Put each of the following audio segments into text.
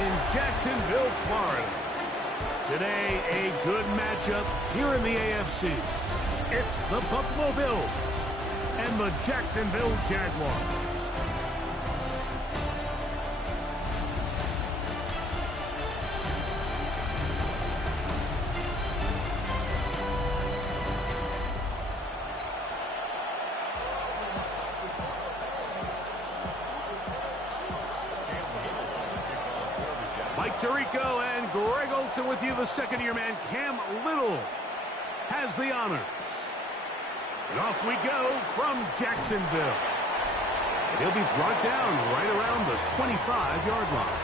in Jacksonville, Florida. Today, a good matchup here in the AFC. It's the Buffalo Bills and the Jacksonville Jaguars. Mike Tirico and Greg Olsen with you. The second-year man, Cam Little, has the honors. And off we go from Jacksonville. He'll be brought down right around the 25-yard line.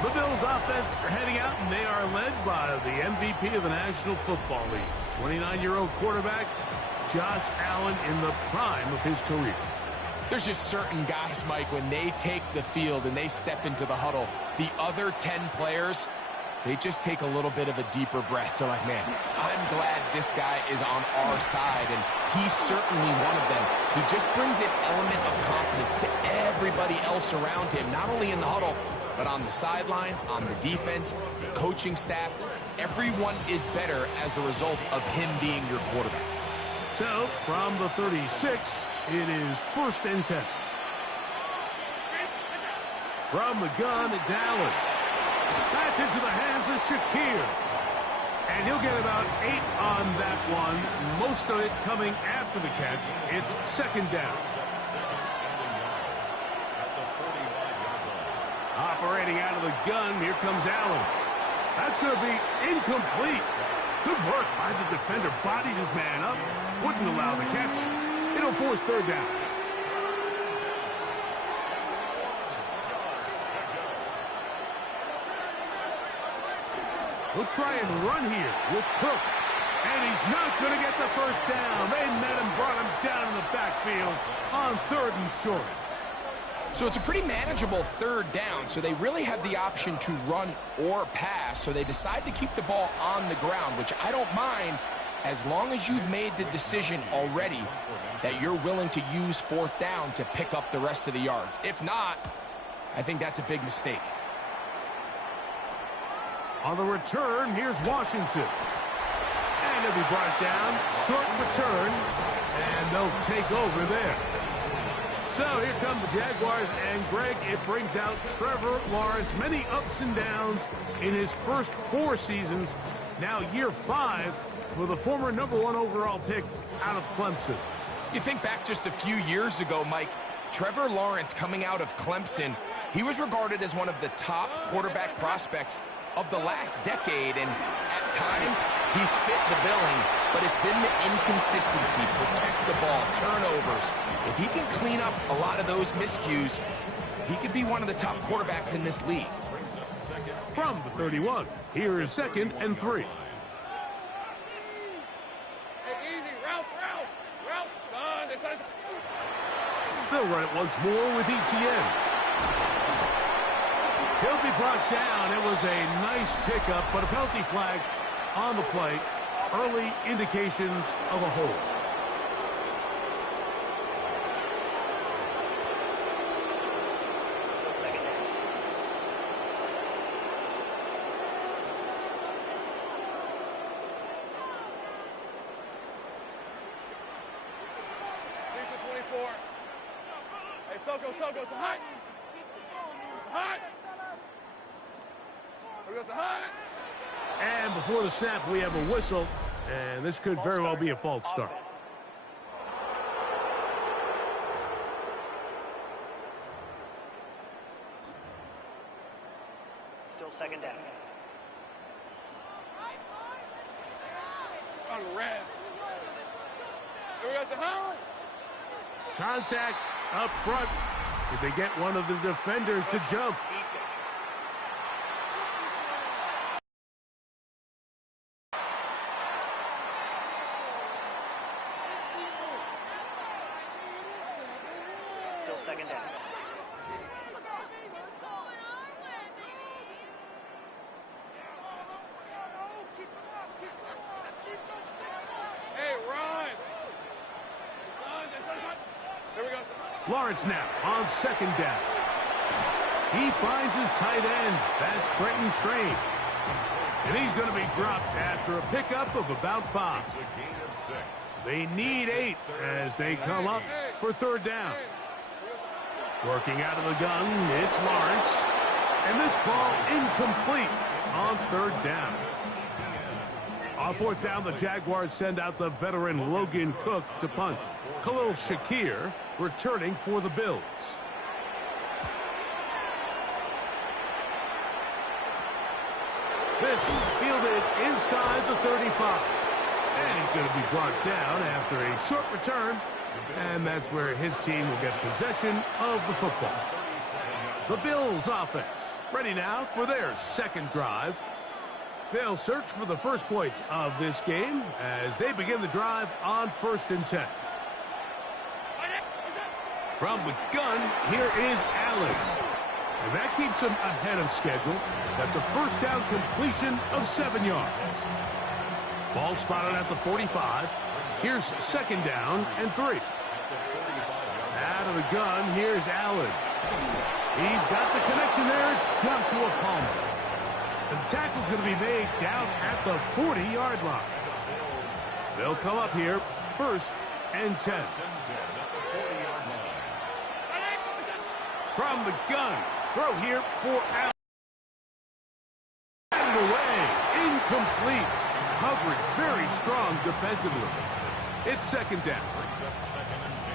The Bills offense are heading out, and they are led by the MVP of the National Football League, 29-year-old quarterback Josh Allen in the prime of his career. There's just certain guys, Mike, when they take the field and they step into the huddle, the other 10 players, they just take a little bit of a deeper breath. They're like, man, I'm glad this guy is on our side, and he's certainly one of them. He just brings an element of confidence to everybody else around him, not only in the huddle, but on the sideline, on the defense, the coaching staff. Everyone is better as the result of him being your quarterback. So, from the 36, it is 1st and 10. From the gun, it's Allen. That's into the hands of Shakir. And he'll get about 8 on that one. Most of it coming after the catch. It's 2nd down. Operating out of the gun, here comes Allen. That's going to be incomplete. Good work by the defender. Bodied his man up. Wouldn't allow the catch. It'll force 3rd down. He'll try and run here with Cook. And he's not going to get the 1st down. They met him, brought him down in the backfield on 3rd and short. So it's a pretty manageable 3rd down, so they really have the option to run or pass, so they decide to keep the ball on the ground, which I don't mind as long as you've made the decision already that you're willing to use 4th down to pick up the rest of the yards. If not, I think that's a big mistake. On the return, here's Washington. And he'll be brought down. Short return, and they'll take over there. So here come the Jaguars, and Greg, it brings out Trevor Lawrence. Many ups and downs in his first 4 seasons. Now year 5 for the former #1 overall pick out of Clemson. You think back just a few years ago, Mike, Trevor Lawrence coming out of Clemson, he was regarded as one of the top quarterback prospects of the last decade, and at times he's fit the billing, but it's been the inconsistency, protect the ball, turnovers. If he can clean up a lot of those miscues, he could be one of the top quarterbacks in this league. From the 31, here is 2nd and 3. They'll run it once more with Etienne. He'll be brought down. It was a nice pickup, but a penalty flag on the play. Early indications of a hold. Soko, it's hot. It's hot. It's hot. And before the snap, we have a whistle, and this could very well be a false start. Still 2nd down. On red. Here we go, hot. Contact up front. Did they get one of the defenders to jump? Still 2nd down. Hey, run! Here we go. Lawrence now on 2nd down. He finds his tight end. That's Brenton Strange. And he's going to be dropped after a pickup of about 5. They need 8 as they come up for 3rd down. Working out of the gun, it's Lawrence. And this ball incomplete on 3rd down. On 4th down, the Jaguars send out the veteran Logan Cook to punt. Khalil Shakir returning for the Bills. This is fielded inside the 35. And he's going to be brought down after a short return. And that's where his team will get possession of the football. The Bills offense ready now for their 2nd drive. They'll search for the first points of this game as they begin the drive on 1st and 10. From the gun, here is Allen. And that keeps him ahead of schedule. That's a 1st down completion of 7 yards. Ball spotted at the 45. Here's 2nd down and 3. Out of the gun, here's Allen. He's got the connection there. It's Joshua Palmer. And the tackle's going to be made down at the 40-yard line. They'll come up here 1st and 10. From the gun, throw here for Allen. And away, incomplete. Coverage very strong defensively. It's 2nd down.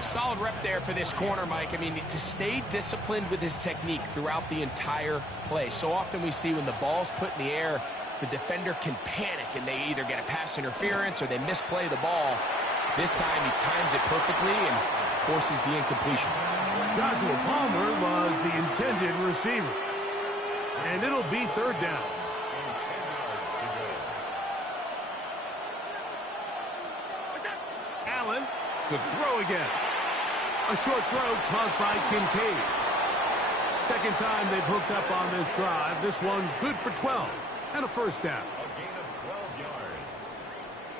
Solid rep there for this corner, Mike. I mean, to stay disciplined with his technique throughout the entire play. So often we see when the ball's put in the air, the defender can panic and they either get a pass interference or they misplay the ball. This time he times it perfectly and forces the incompletion. Joshua Palmer was the intended receiver. And it'll be 3rd down. Allen to throw again. A short throw caught by Kincaid. 2nd time they've hooked up on this drive. This one good for 12 and a 1st down. A gain of 12 yards.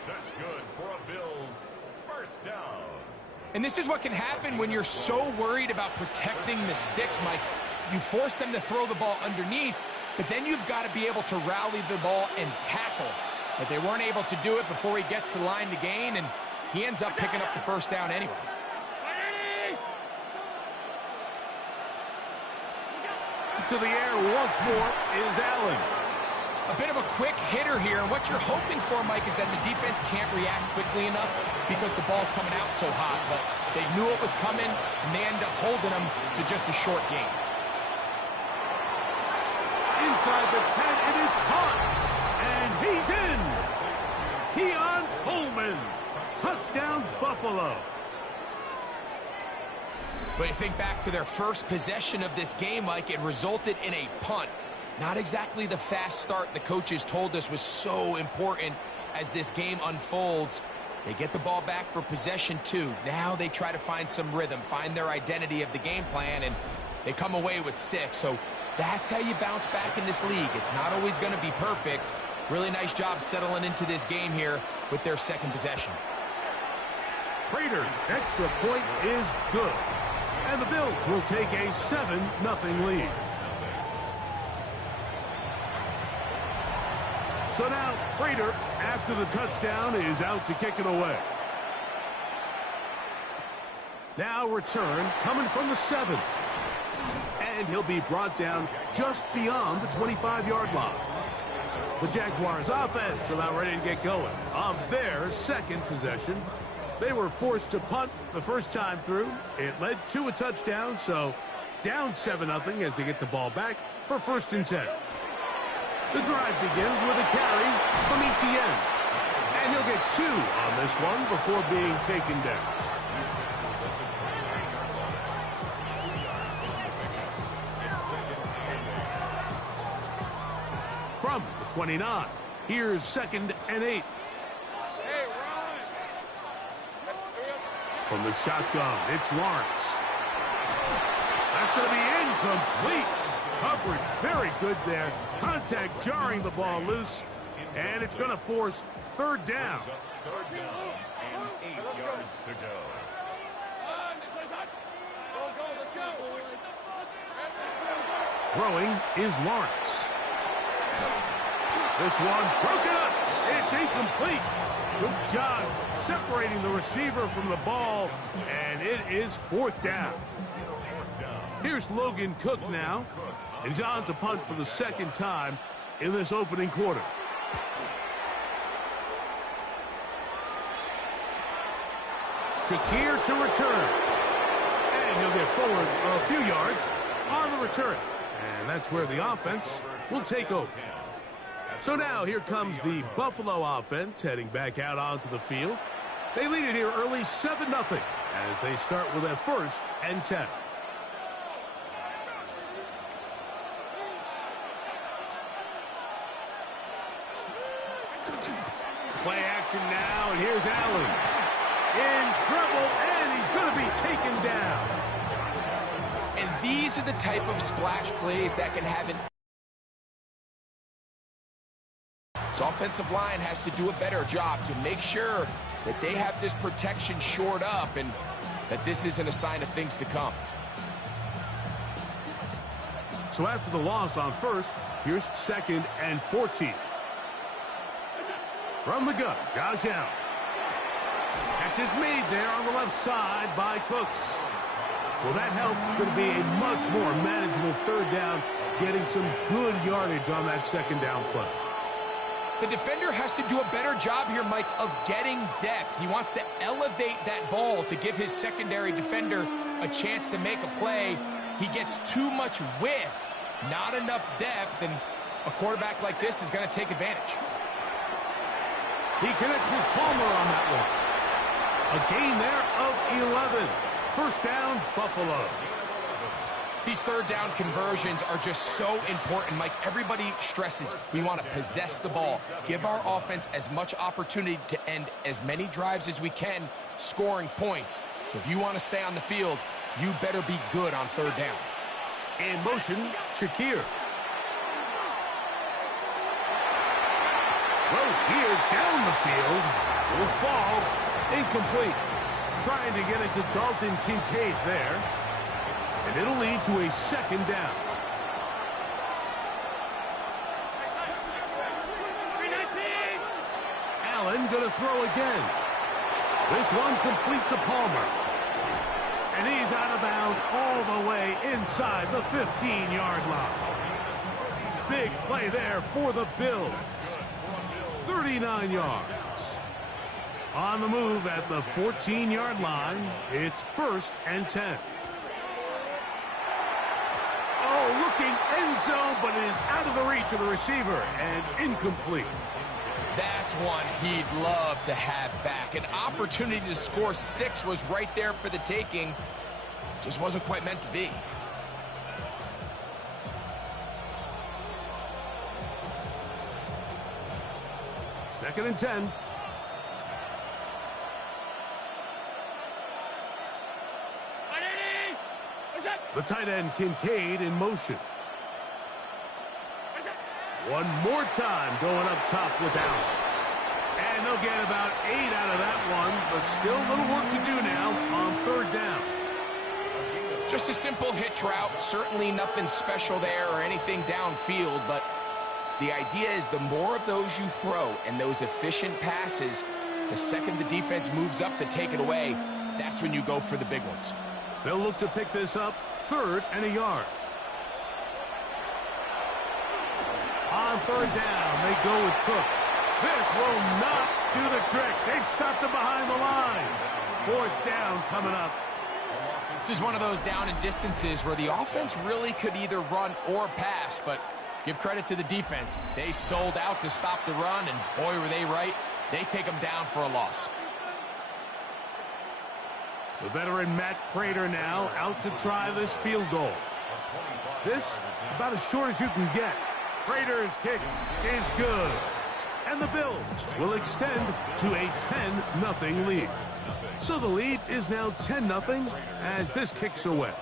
That's good for a Bills 1st down. And this is what can happen when you're so worried about protecting the sticks, Mike. You force them to throw the ball underneath, but then you've got to be able to rally the ball and tackle. But they weren't able to do it before he gets to the line to gain, and he ends up picking up the 1st down anyway. To the air once more is Allen. A bit of a quick hitter here, and what you're hoping for, Mike, is that the defense can't react quickly enough because the ball's coming out so hot. But they knew it was coming, and they end up holding them to just a short gain. Inside the 10, it is caught, and he's in. Keon Coleman, touchdown Buffalo. But you think back to their first possession of this game, Mike, it resulted in a punt. Not exactly the fast start the coaches told us was so important as this game unfolds. They get the ball back for possession 2. Now they try to find some rhythm, find their identity of the game plan, and they come away with 6. So that's how you bounce back in this league. It's not always going to be perfect. Really nice job settling into this game here with their 2nd possession. Raiders' extra point is good. And the Bills will take a 7-0 lead. So now, Prater, after the touchdown, is out to kick it away. Now return coming from the 7. And he'll be brought down just beyond the 25-yard line. The Jaguars offense are now ready to get going on their 2nd possession. They were forced to punt the first time through. It led to a touchdown, so down 7-0 as they get the ball back for 1st and 10. The drive begins with a carry from Etienne. And he'll get 2 on this one before being taken down. From the 29, here's 2nd and 8. From the shotgun, it's Lawrence. That's going to be incomplete. Coverage very good there. Contact jarring the ball loose. And it's going to force 3rd down. 3rd down and 8 yards to go. Throwing is Lawrence. This one broken up. It's incomplete. Good job separating the receiver from the ball, and it is 4th down. Here's Logan Cook now, and he's on to punt for the 2nd time in this opening quarter. Shakir to return. And he'll get forward a few yards on the return. And that's where the offense will take over. So now here comes the Buffalo offense heading back out onto the field. They lead it here early 7-0 as they start with a 1st and 10. Play action now, and here's Allen. In trouble, and he's going to be taken down. And these are the type of splash plays that can have an... So offensive line has to do a better job to make sure that they have this protection shored up and that this isn't a sign of things to come. So after the loss on 1st, here's 2nd and 14. From the gun, Josh Allen. Catch is made there on the left side by Cooks. Well, that helps. It's going to be a much more manageable 3rd down, getting some good yardage on that 2nd down play. The defender has to do a better job here, Mike, of getting depth. He wants to elevate that ball to give his secondary defender a chance to make a play. He gets too much width, not enough depth, and a quarterback like this is going to take advantage. He connects with Palmer on that one. A gain there of 11. 1st down, Buffalo. These 3rd down conversions are just so important, Mike. Everybody stresses we want to possess the ball, give our offense as much opportunity to end as many drives as we can, scoring points. So if you want to stay on the field, you better be good on 3rd down. In motion, Shakir. Throw here down the field. Will fall. Incomplete. Trying to get it to Dalton Kincaid there. And it'll lead to a 2nd down. Allen going to throw again. This one complete to Palmer. And he's out of bounds all the way inside the 15-yard line. Big play there for the Bills. 39 yards. On the move at the 14-yard line, it's 1st and 10. Oh, looking end zone, but it is out of the reach of the receiver and incomplete. That's one he'd love to have back. An opportunity to score 6 was right there for the taking. Just wasn't quite meant to be. Second and 10. The tight end, Kincaid, in motion. One more time going up top with Allen. And they'll get about 8 out of that one, but still a little work to do now on 3rd down. Just a simple hitch route. Certainly nothing special there or anything downfield, but the idea is the more of those you throw and those efficient passes, the second the defense moves up to take it away, that's when you go for the big ones. They'll look to pick this up 3rd and a yard. On 3rd down, they go with Cook. This will not do the trick. They've stopped him behind the line. 4th down coming up. This is one of those down and distances where the offense really could either run or pass, but give credit to the defense. They sold out to stop the run, and boy, were they right. They take them down for a loss. The veteran Matt Prater now out to try this field goal. This about as short as you can get. Prater's kick is good. And the Bills will extend to a 10-0 lead. So the lead is now 10-0 as this kicks away.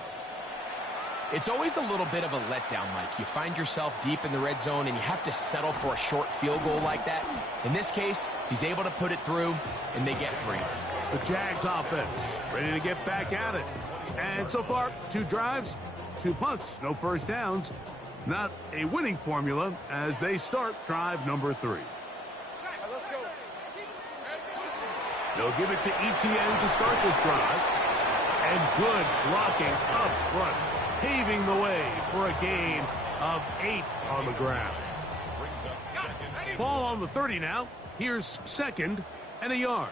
It's always a little bit of a letdown, Mike. You find yourself deep in the red zone and you have to settle for a short field goal like that. In this case, he's able to put it through, and they get 3. The Jags offense ready to get back at it. And so far, 2 drives, 2 punts, no first downs. Not a winning formula as they start drive number 3. Let's go. They'll give it to ETN to start this drive. And good blocking up front, paving the way for a gain of 8 on the ground. Ball on the 30 now. Here's 2nd and a yard.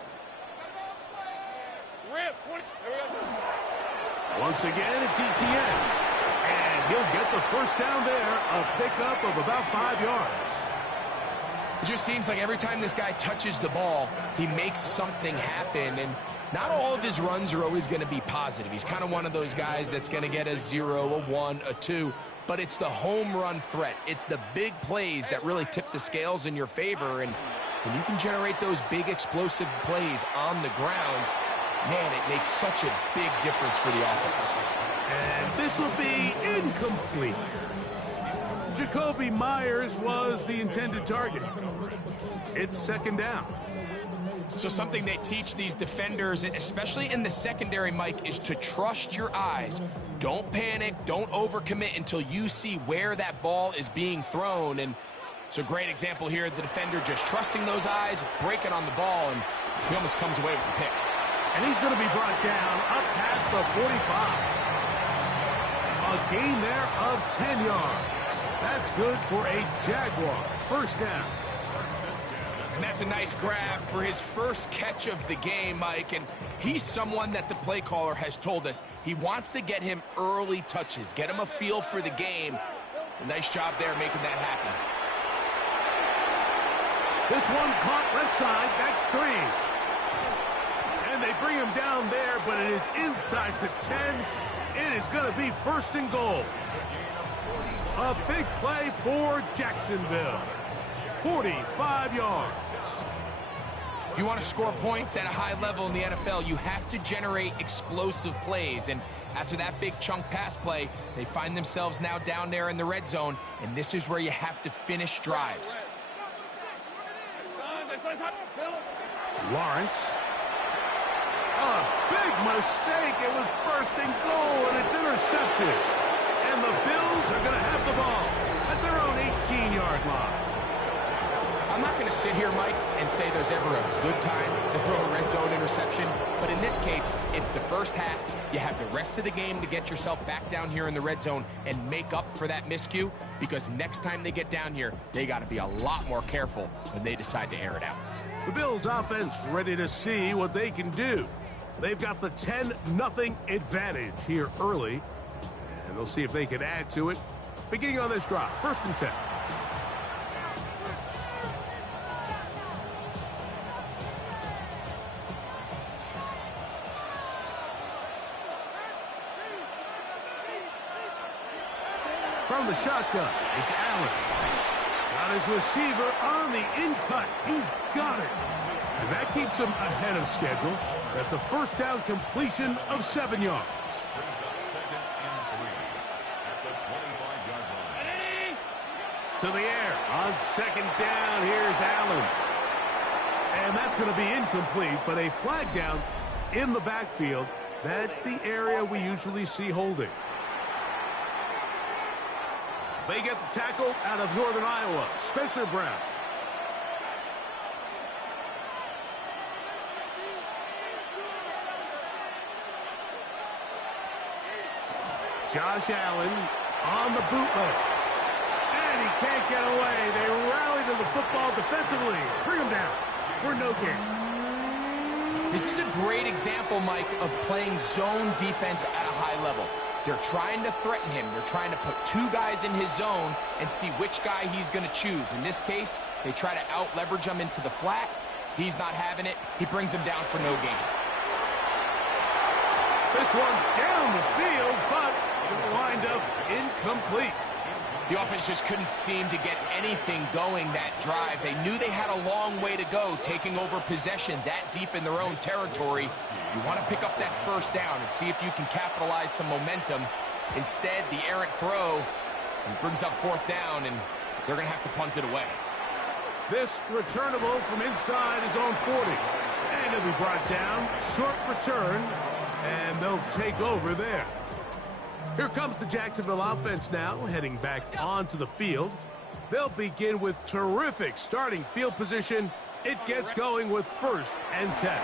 Once again, it's ETN. And he'll get the first down there, a pickup of about 5 yards. It just seems like every time this guy touches the ball, he makes something happen. And not all of his runs are always going to be positive. He's kind of one of those guys that's going to get a 0, a 1, a 2. But it's the home run threat. It's the big plays that really tip the scales in your favor. And when you can generate those big explosive plays on the ground, man, it makes such a big difference for the offense. And this will be incomplete. Jacoby Myers was the intended target. It's 2nd down. So something they teach these defenders, especially in the secondary, Mike, is to trust your eyes. Don't panic. Don't overcommit until you see where that ball is being thrown. And it's a great example here. The defender just trusting those eyes, breaking on the ball, and he almost comes away with the pick. And he's going to be brought down up past the 45. A gain there of 10 yards. That's good for a Jaguar. First down. And that's a nice grab for his first catch of the game, Mike. And he's someone that the play caller has told us he wants to get him early touches, get him a feel for the game. A nice job there making that happen. This one caught left side. That's screen. And they bring him down there, but it is inside the 10. It is going to be 1st and goal. A big play for Jacksonville. 45 yards. If you want to score points at a high level in the NFL, you have to generate explosive plays. And after that big chunk pass play, they find themselves now down there in the red zone, and this is where you have to finish drives. Lawrence. A big mistake. It was 1st and goal, and it's intercepted. And the Bills are going to have the ball at their own 18-yard line. I'm not going to sit here, Mike, and say there's ever a good time to throw a red zone interception, but in this case, it's the first half. You have the rest of the game to get yourself back down here in the red zone and make up for that miscue, because next time they get down here, they got to be a lot more careful when they decide to air it out. The Bills offense ready to see what they can do. They've got the 10-0 advantage here early, and they'll see if they can add to it. Beginning on this drive, 1st and 10. From the shotgun, it's Allen. Got his receiver on the in-cut. He's got it. And that keeps him ahead of schedule. That's a 1st down completion of 7 yards. To the air on 2nd down. Here's Allen. And that's going to be incomplete, but a flag down in the backfield. That's the area we usually see holding. They get the tackle out of Northern Iowa, Spencer Brown. Josh Allen on the bootleg. And he can't get away. They rally to the football defensively. Bring him down for no gain. This is a great example, Mike, of playing zone defense at a high level. They're trying to threaten him. They're trying to put 2 guys in his zone and see which guy he's going to choose. In this case, they try to out-leverage him into the flat. He's not having it. He brings him down for no gain. This one down the field, but it'll wind up incomplete. The offense just couldn't seem to get anything going that drive. They knew they had a long way to go, taking over possession that deep in their own territory. You want to pick up that 1st down and see if you can capitalize some momentum. Instead, the errant throw brings up 4th down, and they're going to have to punt it away. This returnable from inside his own 40. And it'll be brought down. Short return, and they'll take over there. Here comes the Jacksonville offense now, heading back onto the field. They'll begin with terrific starting field position. It gets going with 1st and 10.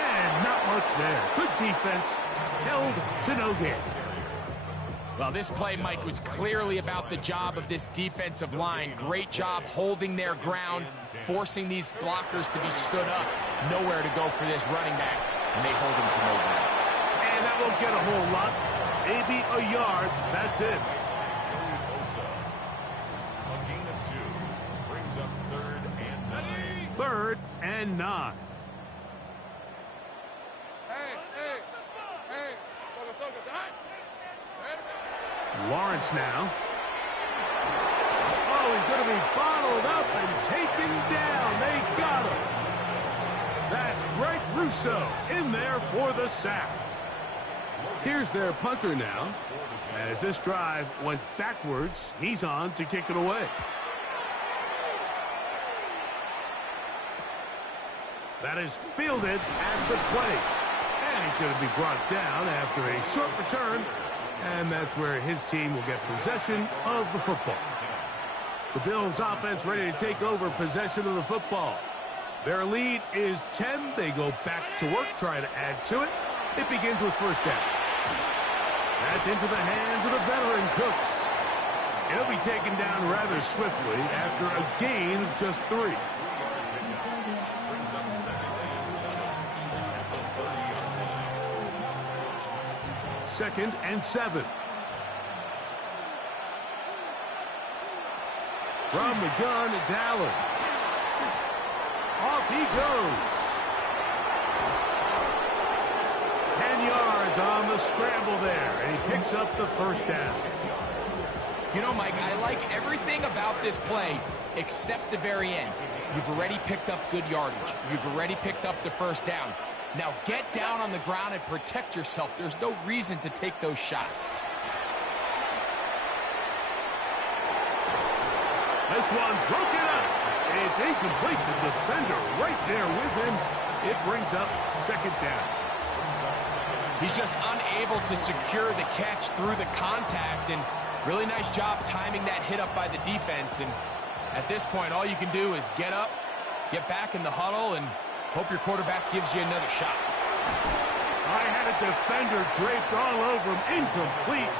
And not much there. Good defense, held to no gain. Well, this play, Mike, was clearly about the job of this defensive line. Great job holding their ground, forcing these blockers to be stood up. Nowhere to go for this running back, and they hold him to no gain. And that won't get a whole lot. Maybe a yard. That's it. A gain of 2 brings up 3rd and 9. 3rd and 9. Lawrence now. Oh, he's going to be bottled up and taken down. They got him. That's Greg Russo in there for the sack. Here's their punter now. As this drive went backwards, he's on to kick it away. That is fielded at the 20. And he's going to be brought down after a short return. And that's where his team will get possession of the football. The Bills offense ready to take over possession of the football. Their lead is 10. They go back to work, try to add to it. It begins with 1st down. That's into the hands of the veteran Cooks. He'll be taken down rather swiftly after a gain of just 3. Second and 7. From the gun, it's Allen. Off he goes. 10 yards on the scramble there, and he picks up the 1st down. You know, Mike, I like everything about this play except the very end. You've already picked up good yardage. You've already picked up the 1st down. Now get down on the ground and protect yourself. There's no reason to take those shots. This one broken up. It's incomplete. The defender right there with him. It brings up 2nd down. He's just unable to secure the catch through the contact, and really nice job timing that hit up by the defense. And at this point, all you can do is get up, get back in the huddle, and hope your quarterback gives you another shot. I had a defender draped all over him. Incomplete.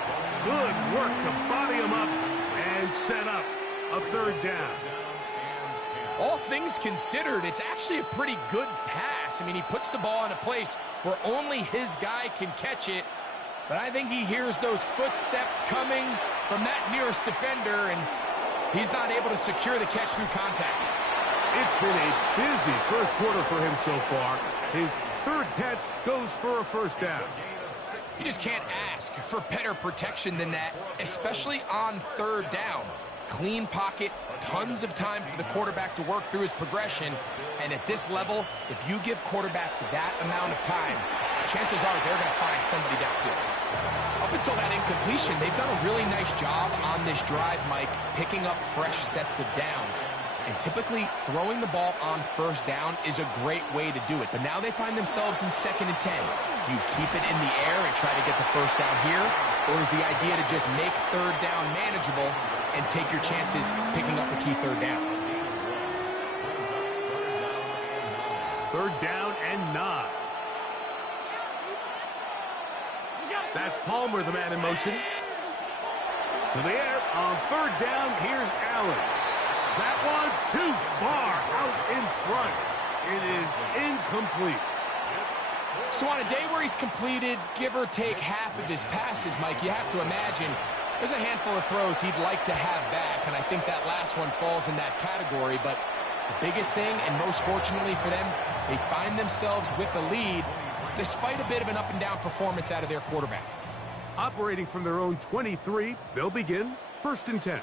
Good work to body him up and set up a 3rd down. All things considered, it's actually a pretty good pass. I mean, he puts the ball in a place where only his guy can catch it. But I think he hears those footsteps coming from that nearest defender, and he's not able to secure the catch through contact. It's been a busy 1st quarter for him so far. His 3rd catch goes for a 1st down. You just can't ask for better protection than that, especially on 3rd down. Clean pocket, tons of time for the quarterback to work through his progression. And at this level, if you give quarterbacks that amount of time, chances are they're going to find somebody downfield. Up until that incompletion, they've done a really nice job on this drive, Mike, picking up fresh sets of downs. And typically, throwing the ball on 1st down is a great way to do it. But now they find themselves in 2nd and 10. Do you keep it in the air and try to get the 1st down here? Or is the idea to just make 3rd down manageable and take your chances picking up the key 3rd down? 3rd down and 9. That's Palmer, the man in motion. To the air on 3rd down. Here's Allen. That one too far out in front. It is incomplete. So on a day where he's completed, give or take half of his passes, Mike, you have to imagine there's a handful of throws he'd like to have back, and I think that last one falls in that category. But the biggest thing, and most fortunately for them, they find themselves with a lead despite a bit of an up-and-down performance out of their quarterback. Operating from their own 23, they'll begin 1st and 10.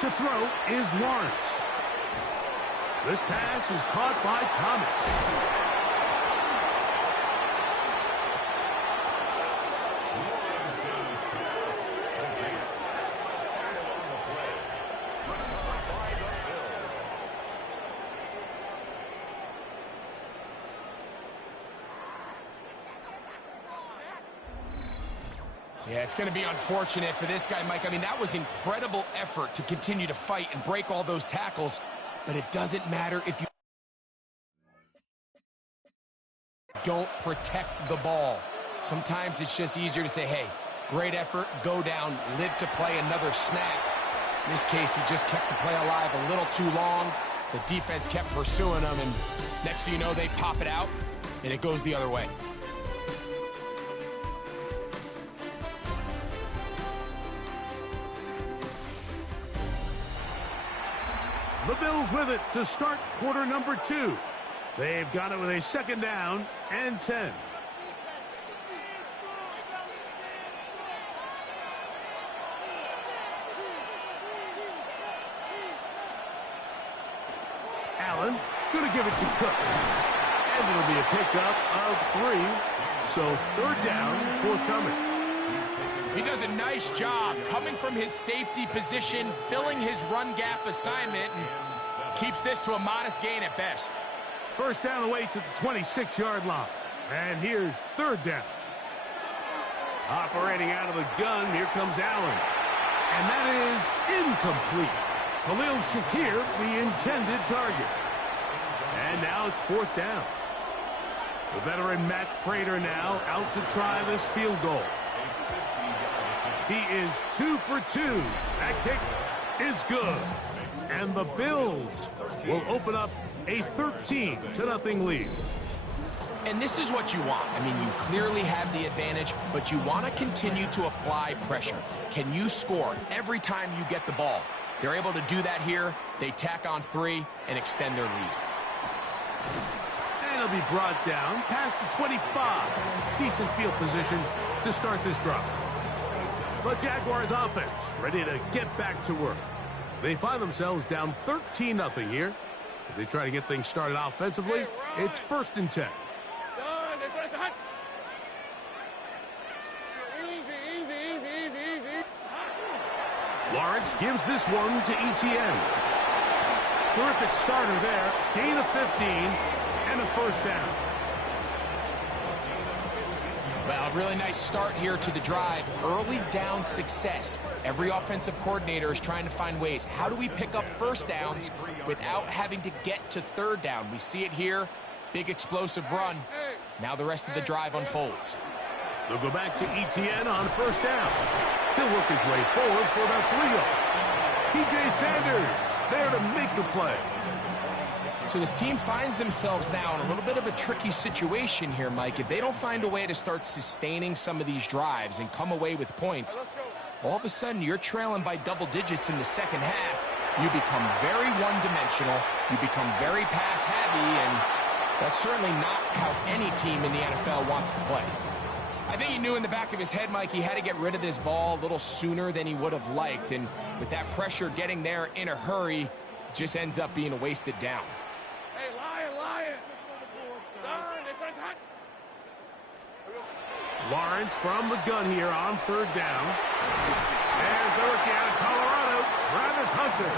To throw is Lawrence. This pass is caught by Thomas. Yeah, it's going to be unfortunate for this guy, Mike. I mean, that was incredible effort to continue to fight and break all those tackles, but it doesn't matter if you don't protect the ball. Sometimes it's just easier to say, hey, great effort, go down, live to play another snap. In this case, he just kept the play alive a little too long. The defense kept pursuing him, and next thing you know, they pop it out, and it goes the other way. The Bills with it to start quarter number 2. They've got it with a 2nd down and 10. Allen going to give it to Cook. And it'll be a pickup of 3. So 3rd down, forthcoming. He does a nice job coming from his safety position, filling his run gap assignment, and keeps this to a modest gain at best. 1st down away to the 26-yard line. And here's 3rd down. Operating out of the gun, here comes Allen. And that is incomplete. Khalil Shakir, the intended target. And now it's 4th down. The veteran Matt Prater now out to try this field goal. He is 2 for 2. That kick is good. And the Bills will open up a 13-0 lead. And this is what you want. I mean, you clearly have the advantage, but you want to continue to apply pressure. Can you score every time you get the ball? They're able to do that here. They tack on 3 and extend their lead. And he'll be brought down past the 25. Decent field position to start this drive. The Jaguars offense ready to get back to work. They find themselves down 13-0 here. As they try to get things started offensively, it's 1st and 10. Lawrence gives this one to Etienne. Terrific starter there. Gain of 15 and a 1st down. Well, a really nice start here to the drive. Early down success. Every offensive coordinator is trying to find ways. How do we pick up 1st downs without having to get to 3rd down? We see it here. Big explosive run. Now the rest of the drive unfolds. They'll go back to Etienne on 1st down. He'll work his way forward for about 3 yards. T.J. Sanders there to make the play. So this team finds themselves now in a little bit of a tricky situation here, Mike. If they don't find a way to start sustaining some of these drives and come away with points, all of a sudden you're trailing by double digits in the 2nd half. You become very one-dimensional. You become very pass-heavy, and that's certainly not how any team in the NFL wants to play. I think he knew in the back of his head, Mike, he had to get rid of this ball a little sooner than he would have liked. And with that pressure getting there in a hurry, it just ends up being a wasted down. Hey, Lion! Lawrence from the gun here on 3rd down. There's the rookie out of Colorado, Travis Hunter.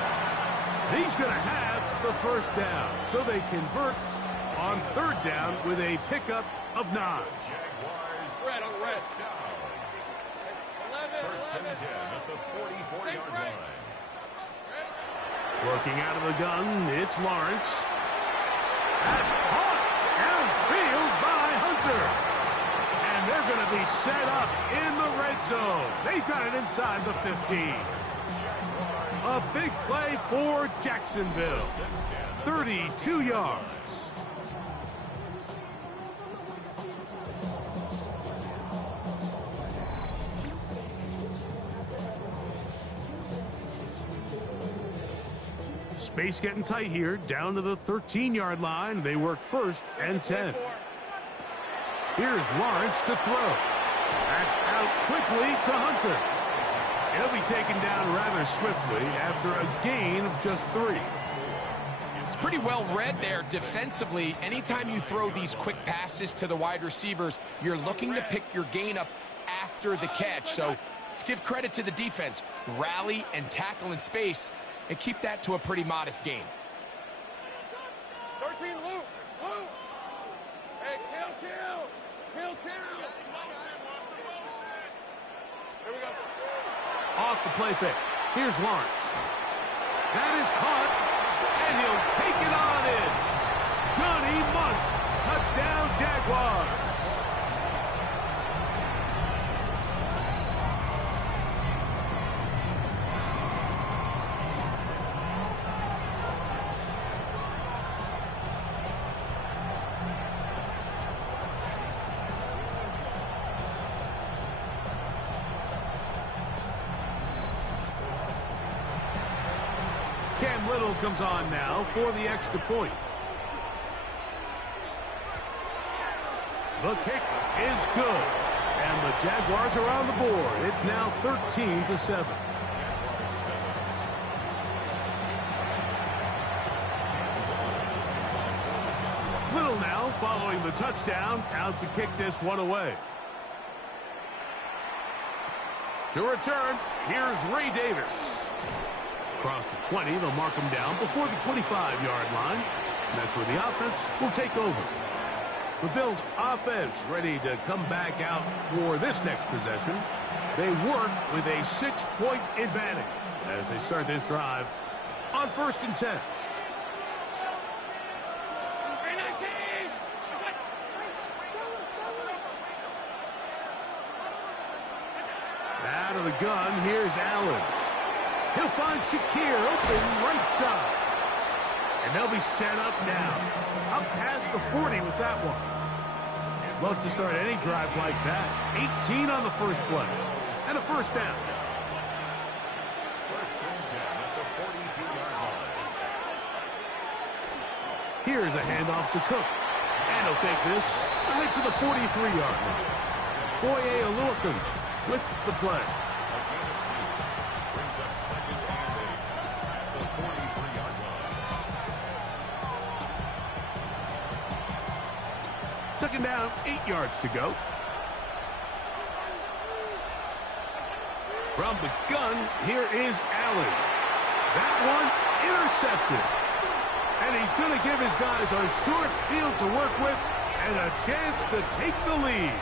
He's going to have the 1st down. So they convert on 3rd down with a pickup of 9. Red on red. 1st and 10 at the 44-yard line. Working out of the gun, it's Lawrence. That's caught and field by Hunter. And they're going to be set up in the red zone. They've got it inside the 15. A big play for Jacksonville. 32 yards. Space getting tight here, down to the 13-yard line. They work 1st and 10. Here's Lawrence to throw. That's out quickly to Hunter. He'll be taken down rather swiftly after a gain of just 3. It's pretty well read there defensively. Anytime you throw these quick passes to the wide receivers, you're looking to pick your gain up after the catch. So let's give credit to the defense. Rally and tackle in space and keep that to a pretty modest gain. 13, Luke. Hey, kill. Off the play fake. Here's Lawrence. That is caught, and he'll take it on in. Johnny Munt. Touchdown, Jaguars. Cam Little comes on now for the extra point. The kick is good. And the Jaguars are on the board. It's now 13-7. Little now following the touchdown, out to kick this one away. To return, here's Ray Davis. Across the 20, they'll mark him down before the 25-yard line. And that's where the offense will take over. The Bills' offense ready to come back out for this next possession. They work with a 6-point advantage as they start this drive on 1st and 10. Out of the gun, here's Allen. He'll find Shakir open right side. And they'll be set up now. Up past the 40 with that one. Love to start any drive like that. 18 on the first play. And a first down. First and 10 at the 42-yard line. Here's a handoff to Cook. And he'll take this right to the 43-yard line. Foye Oluokun with the play. Brings up 2nd and 8 at the 43-yard line. 2nd down, 8 yards to go. From the gun, here is Allen. That one intercepted. And he's going to give his guys a short field to work with and a chance to take the lead.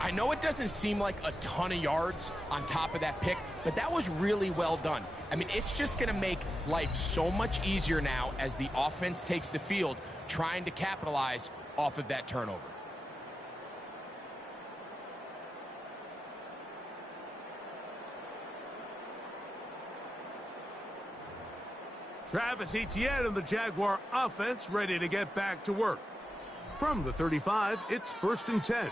I know it doesn't seem like a ton of yards on top of that pick, but that was really well done. I mean, it's just going to make life so much easier now as the offense takes the field, trying to capitalize off of that turnover. Travis Etienne and the Jaguar offense ready to get back to work. From the 35, it's 1st and 10.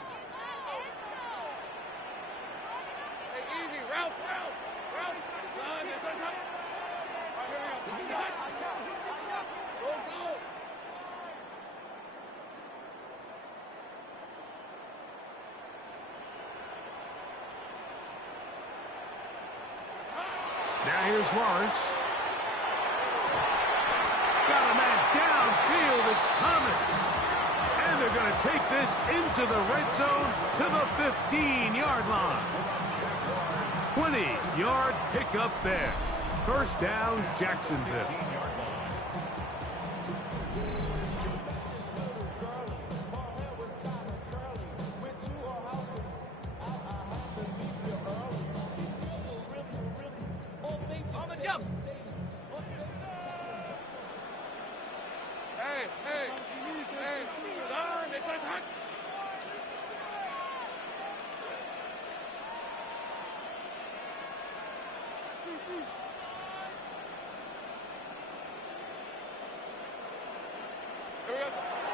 Now here's Lawrence. Got a man downfield. It's Thomas. And they're going to take this into the red zone to the 15-yard line. 20-yard pickup there. First down, Jacksonville.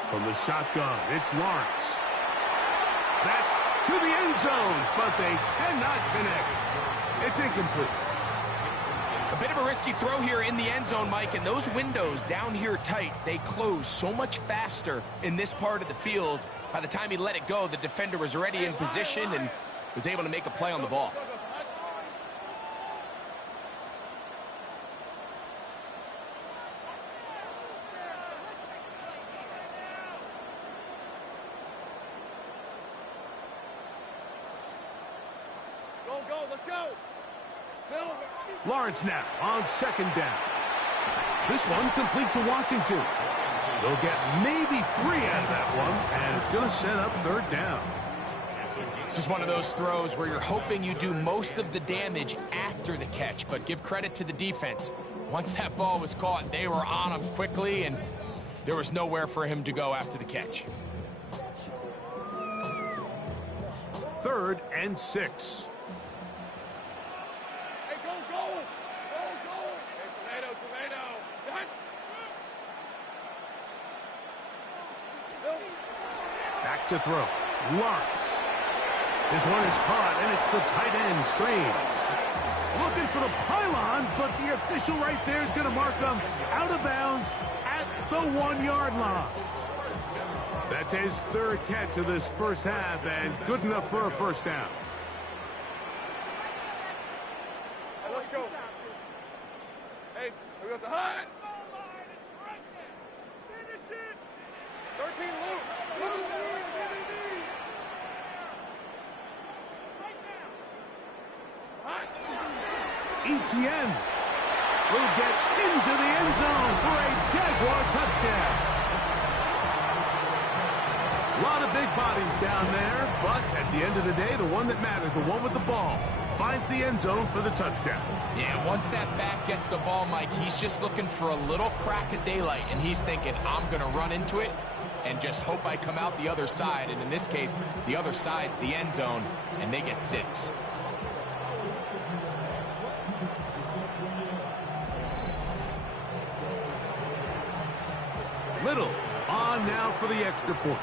From the shotgun, it's Lawrence. That's to the end zone, but they cannot connect. It's incomplete. A bit of a risky throw here in the end zone, Mike, and those windows down here tight, they close so much faster in this part of the field. By the time he let it go, the defender was already in position and was able to make a play on the ball. Let's go. Lawrence now on 2nd down. This one complete to Washington. They'll get maybe 3 out of that one, and it's going set up third down. This is one of those throws where you're hoping you do most of the damage after the catch, but give credit to the defense. Once that ball was caught, they were on him quickly, and there was nowhere for him to go after the catch. 3rd and 6. Hey, go, go! Go, go! Hey, tomato! Done! Back to throw. Lawrence. This one is caught, and it's the tight end, Strange. Looking for the pylon, but the official right there is going to mark them out of bounds at the 1-yard line. That's his 3rd catch of this first half, and good enough for a first down. Hey, let's go. Hey, we got some high. 13 Luke. Etienne will get into the end zone for a Jaguar touchdown. A lot of big bodies down there, but at the end of the day, the one that mattered, the one with the ball, finds the end zone for the touchdown. Yeah, once that back gets the ball, Mike, he's just looking for a little crack of daylight, and he's thinking, I'm going to run into it and just hope I come out the other side. And in this case, the other side's the end zone, and they get 6. Little on now for the extra point.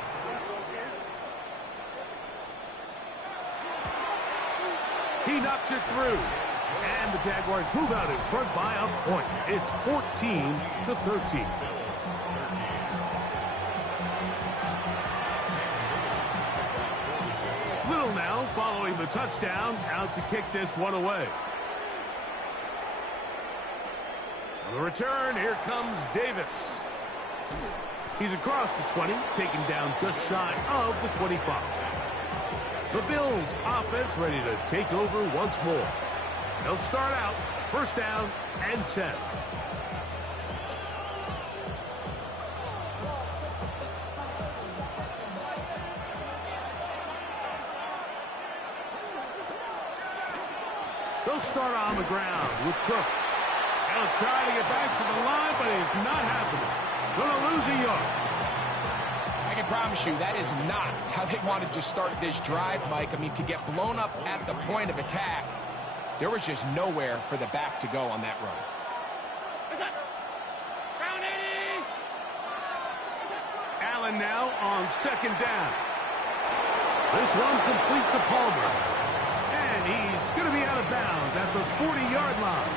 He knocks it through. And the Jaguars move out in front by a point. It's 14-13. Little now following the touchdown, out to kick this one away. On the return, here comes Davis. He's across the 20, taken down just shy of the 25. The Bills offense ready to take over once more. They'll start out first down and 10. They'll start on the ground with Cook. They'll try to get back to the line, but it's not happening. Gonna lose a yard. I can promise you that is not how they wanted to start this drive, Mike. I mean, to get blown up at the point of attack, there was just nowhere for the back to go on that run. Allen now on second down. This one complete to Palmer. And he's going to be out of bounds at the 40-yard line.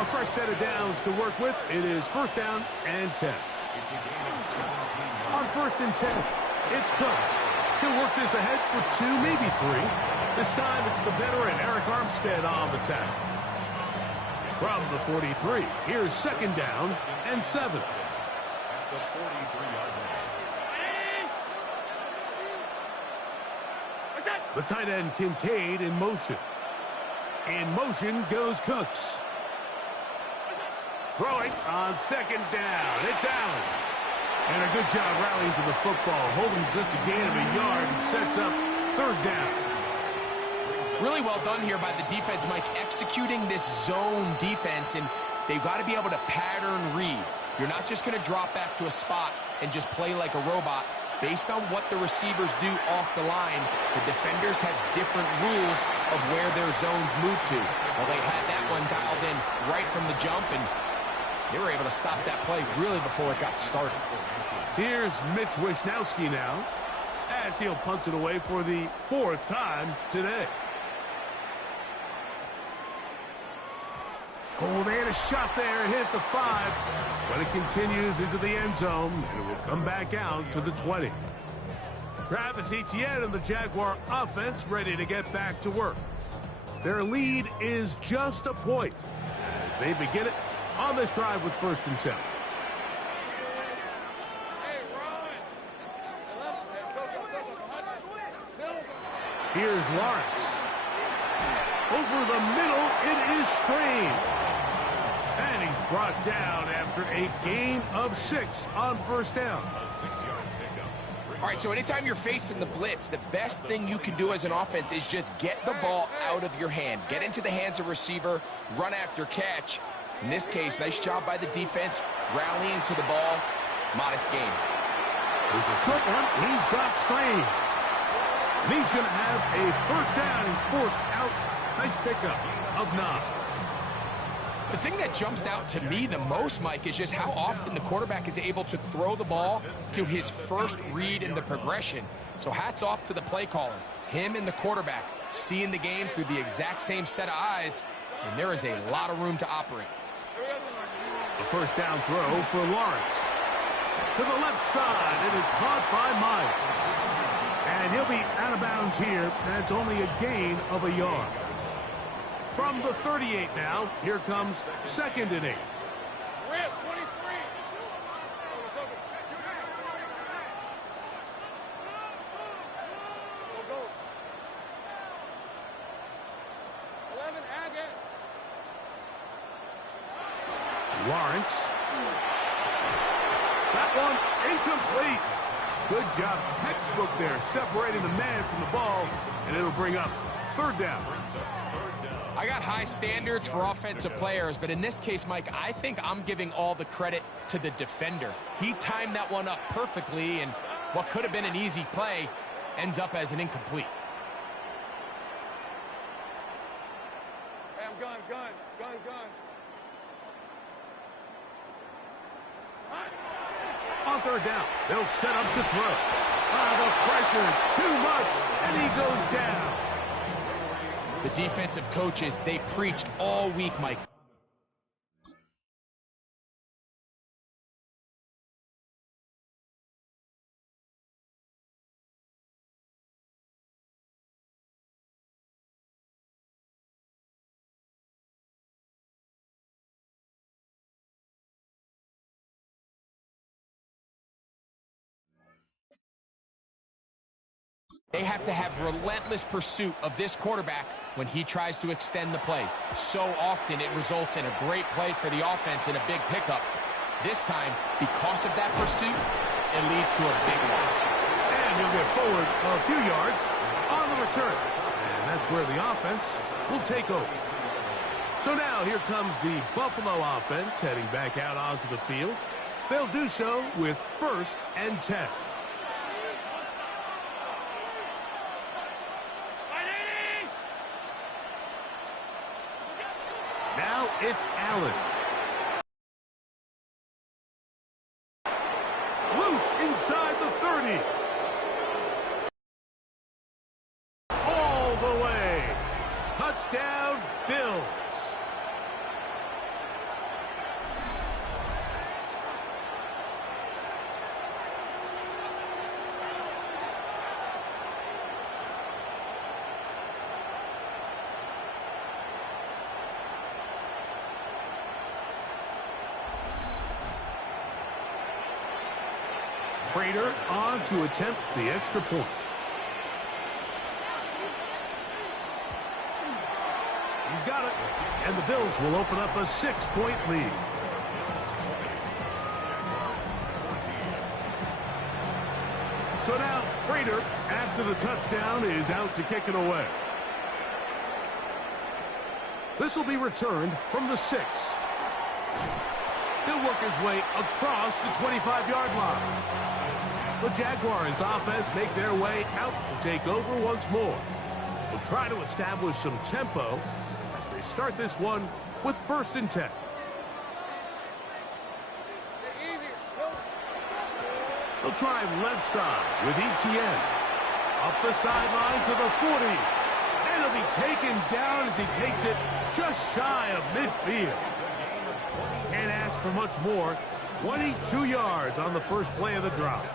A fresh set of downs to work with. It is first down and 10. On first and 10, it's Cook. He'll work this ahead for 2, maybe 3. This time it's the veteran Eric Armstead on the tackle. From the 43, here's second down and 7. The 43-yard line. The tight end Kincaid in motion. In motion goes Cooks. Throwing on second down. It's Allen. And a good job rallying to the football. Holding just a gain of a yard and sets up third down. Really well done here by the defense, Mike, executing this zone defense, and they've got to be able to pattern read. You're not just going to drop back to a spot and just play like a robot. Based on what the receivers do off the line, the defenders have different rules of where their zones move to. Well, they had that one dialed in right from the jump, and they were able to stop that play really before it got started. Here's Mitch Wishnowski now, as he'll punt it away for the 4th time today. Oh, they had a shot there. It hit the 5, but it continues into the end zone, and it will come back out to the 20. Travis Etienne and the Jaguar offense ready to get back to work. Their lead is just a point as they begin it on this drive with first and 10. Here's Lawrence. Over the middle, it is Strange. And he's brought down after a gain of 6 on first down. A 6-yard pickup. All right, so anytime you're facing the blitz, the best thing you can do as an offense is just get the ball out of your hand. Get into the hands of receiver, run after catch. In this case, nice job by the defense, rallying to the ball. Modest gain. There's a short one. He's got strain. And he's going to have a first down. He's forced out. Nice pickup of 9. The thing that jumps out to me the most, Mike, is just how often the quarterback is able to throw the ball to his first read in the progression. So hats off to the play caller. Him and the quarterback seeing the game through the exact same set of eyes, and there is a lot of room to operate. The first down throw for Lawrence. To the left side. It is caught by Myers. And he'll be out of bounds here, and it's only a gain of a yard. From the 38 now, here comes 2nd and 8. We're at 23. Go. 11, Agate. Lawrence. That one incomplete. Good job, textbook there, separating the man from the ball, and it'll bring up 3rd down. I got high standards for offensive players, but in this case, Mike, I think I'm giving all the credit to the defender. He timed that one up perfectly, and what could have been an easy play ends up as an incomplete. Hey, I'm gun. On 3rd down, they'll set up to throw. The pressure, too much, and he goes down. The defensive coaches, they preached all week, Mike. They have to have relentless pursuit of this quarterback when he tries to extend the play. So often it results in a great play for the offense and a big pickup. This time, because of that pursuit, it leads to a big loss. And he'll get forward a few yards on the return. And that's where the offense will take over. So now here comes the Buffalo offense heading back out onto the field. They'll do so with 1st and 10. Now it's Allen. Loose inside the 30. All the way. Touchdown, Bills. Prater on to attempt the extra point. He's got it. And the Bills will open up a 6-point lead. So now Prater, after the touchdown, is out to kick it away. This will be returned from the 6. He'll work his way across the 25-yard line. The Jaguars offense make their way out to take over once more. They'll try to establish some tempo as they start this one with 1st and 10. They'll try left side with Etienne. Up the sideline to the 40. And he'll be taken down as he takes it just shy of midfield. Can't ask for much more. 22 yards on the first play of the drive.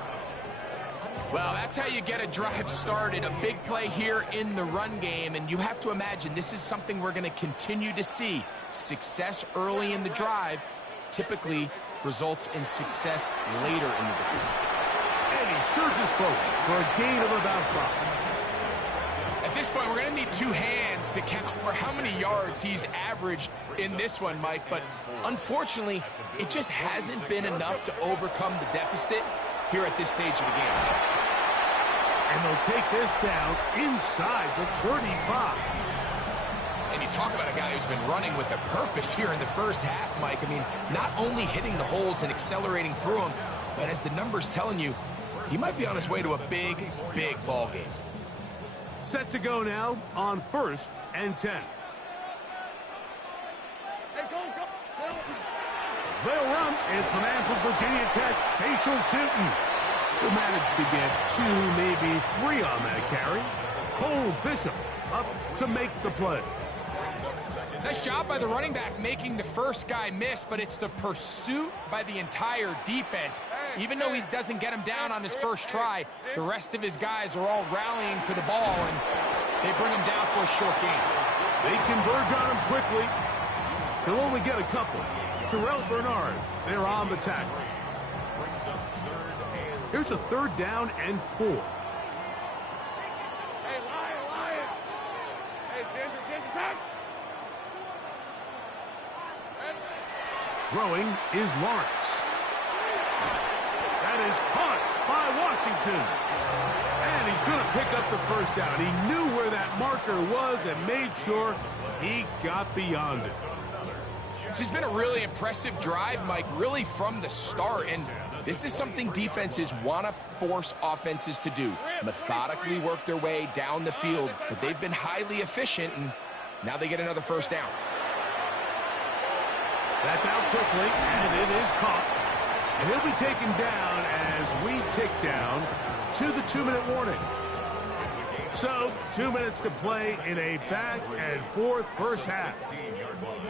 Well, that's how you get a drive started. A big play here in the run game, and you have to imagine this is something we're going to continue to see. Success early in the drive typically results in success later in the drive. And he surges forward for a gain of about 5. At this point, we're going to need 2 hands to count for how many yards he's averaged in this one, Mike. But unfortunately, it just hasn't been enough to overcome the deficit here at this stage of the game. And they'll take this down inside the 35. And you talk about a guy who's been running with a purpose here in the first half, Mike. I mean, not only hitting the holes and accelerating through them, but as the numbers telling you, he might be on his way to a big, big ball game. Set to go now on 1st and 10. Hey, go. They'll run. It's the man from Virginia Tech, Facial Tootin, who managed to get 2, maybe 3 on that carry. Cole Bishop up to make the play. Nice job by the running back making the first guy miss, but it's the pursuit by the entire defense. Even though he doesn't get him down on his first try, the rest of his guys are all rallying to the ball, and they bring him down for a short gain. They converge on him quickly. He'll only get a couple. Terrell Bernard, they're on the tackle. Here's a 3rd down and 4. Hey, Lion. Hey, Ginger, time. Throwing is Lawrence. That is caught by Washington. And he's going to pick up the first down. He knew where that marker was and made sure he got beyond it. This has been a really impressive drive, Mike, really from the start. And this is something defenses want to force offenses to do. Methodically work their way down the field. But they've been highly efficient, and now they get another first down. That's out quickly, and it is caught. And he'll be taken down as we tick down to the 2-minute warning. So, 2 minutes to play in a back-and-forth first half.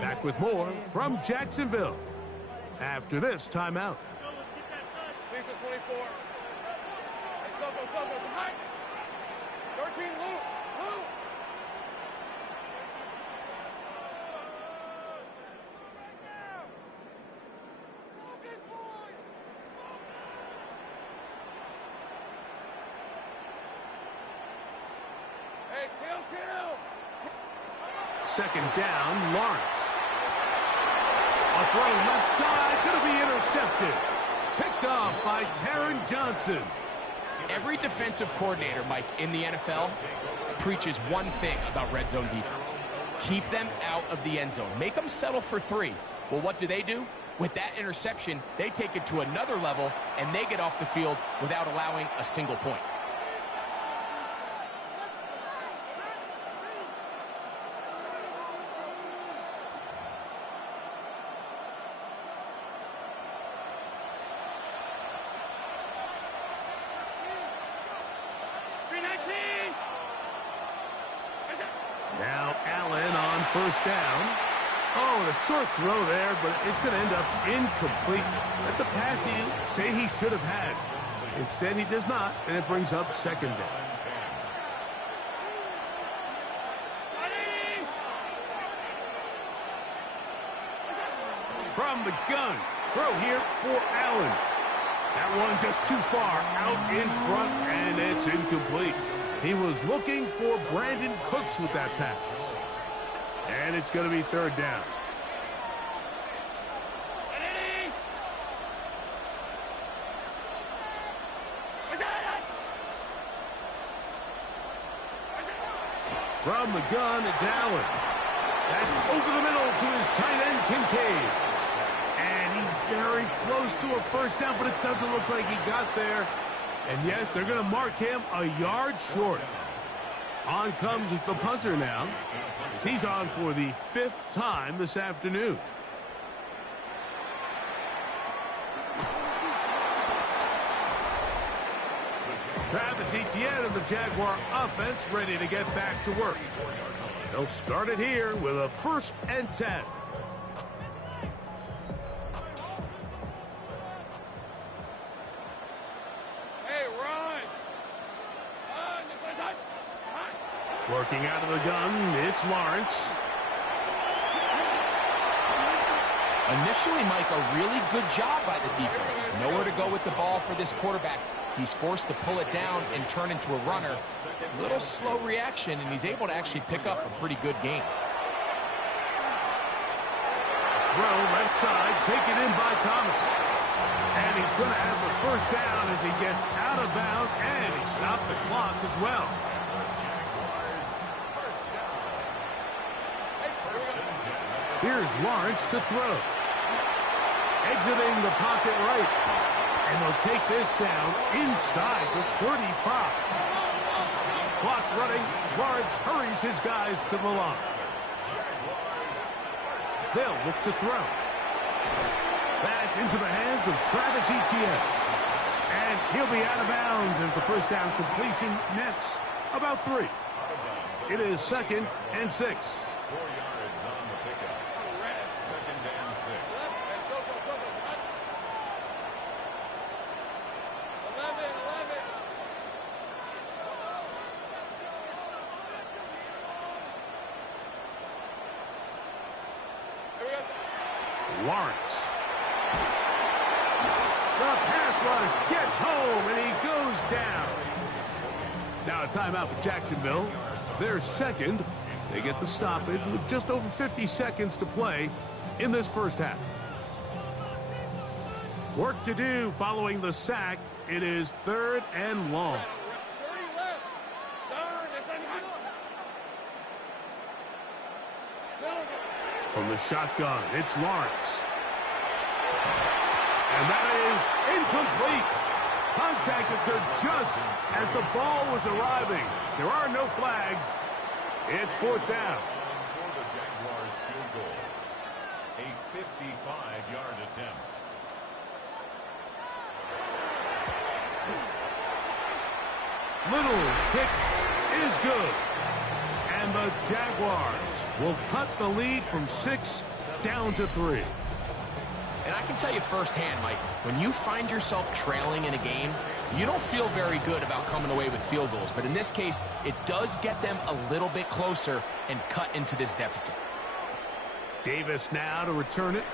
Back with more from Jacksonville after this timeout. Lisa 24. Hey, Soko, hi. 13, Lou. Hey, kill. 2nd down, Lawrence. A throw left side, going to be intercepted. Picked off by Taron Johnson. Every defensive coordinator, Mike, in the NFL preaches one thing about red zone defense. Keep them out of the end zone. Make them settle for 3. Well, what do? With that interception, they take it to another level, and they get off the field without allowing a single point. Now Allen on 1st down. Oh, and a short throw there, but it's going to end up incomplete. That's a pass he say he should have had. Instead, he does not, and it brings up 2nd down. From the gun, throw here for Allen. That one just too far out in front, and it's incomplete. He was looking for Brandon Cooks with that pass. And it's going to be 3rd down. From the gun, it's Allen. That's over the middle to his tight end, Kincaid. And he's very close to a 1st down, but it doesn't look like he got there. And yes, they're going to mark him a yard short. On comes the punter now. He's on for the 5th time this afternoon. Travis Etienne and the Jaguar offense ready to get back to work. They'll start it here with a 1st and 10. Working out of the gun, it's Lawrence. Initially, Mike, a really good job by the defense. Nowhere to go with the ball for this quarterback. He's forced to pull it down and turn into a runner. A little slow reaction, and he's able to actually pick up a pretty good gain. Throw left side, taken in by Thomas. And he's going to have the first down as he gets out of bounds, and he stopped the clock as well. Jaguars, first down. Here's Lawrence to throw. Exiting the pocket right. And they'll take this down inside the 35. Clock running. Lawrence hurries his guys to the line. They'll look to throw. That's into the hands of Travis Etienne. And he'll be out of bounds as the first down completion nets about 3. It is 2nd and 6. 4 yards on the pickup. 2nd and 6. 11. Lawrence. The pass rush gets home, and he goes down. Now a timeout for Jacksonville. They're second. They get the stoppage with just over 50 seconds to play in this first half. Work to do following the sack. It is 3rd and long. 30 left. Turn. From the shotgun, it's Lawrence. And that is incomplete. Contact occurred just as the ball was arriving. There are no flags. It's 4th down. For the Jaguars field goal. A 55-yard attempt. Little's kick is good. And the Jaguars will cut the lead from 6 down to 3. And I can tell you firsthand, Mike, when you find yourself trailing in a game, you don't feel very good about coming away with field goals. But in this case, it does get them a little bit closer and cut into this deficit. Davis now to return it.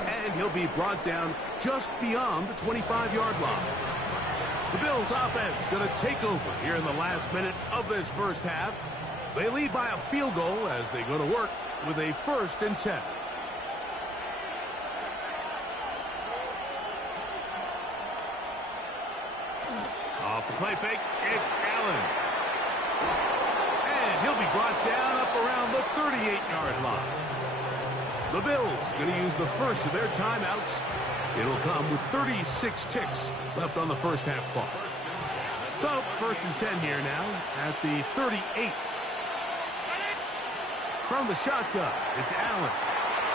And he'll be brought down just beyond the 25-yard line. The Bills offense going to take over here in the last minute of this first half. They lead by a field goal as they go to work with a 1st and 10. Off the play fake, it's Allen. And he'll be brought down up around the 38-yard line. The Bills going to use the first of their timeouts. It'll come with 36 ticks left on the first half clock. So, 1st and 10 here now at the 38. From the shotgun, it's Allen.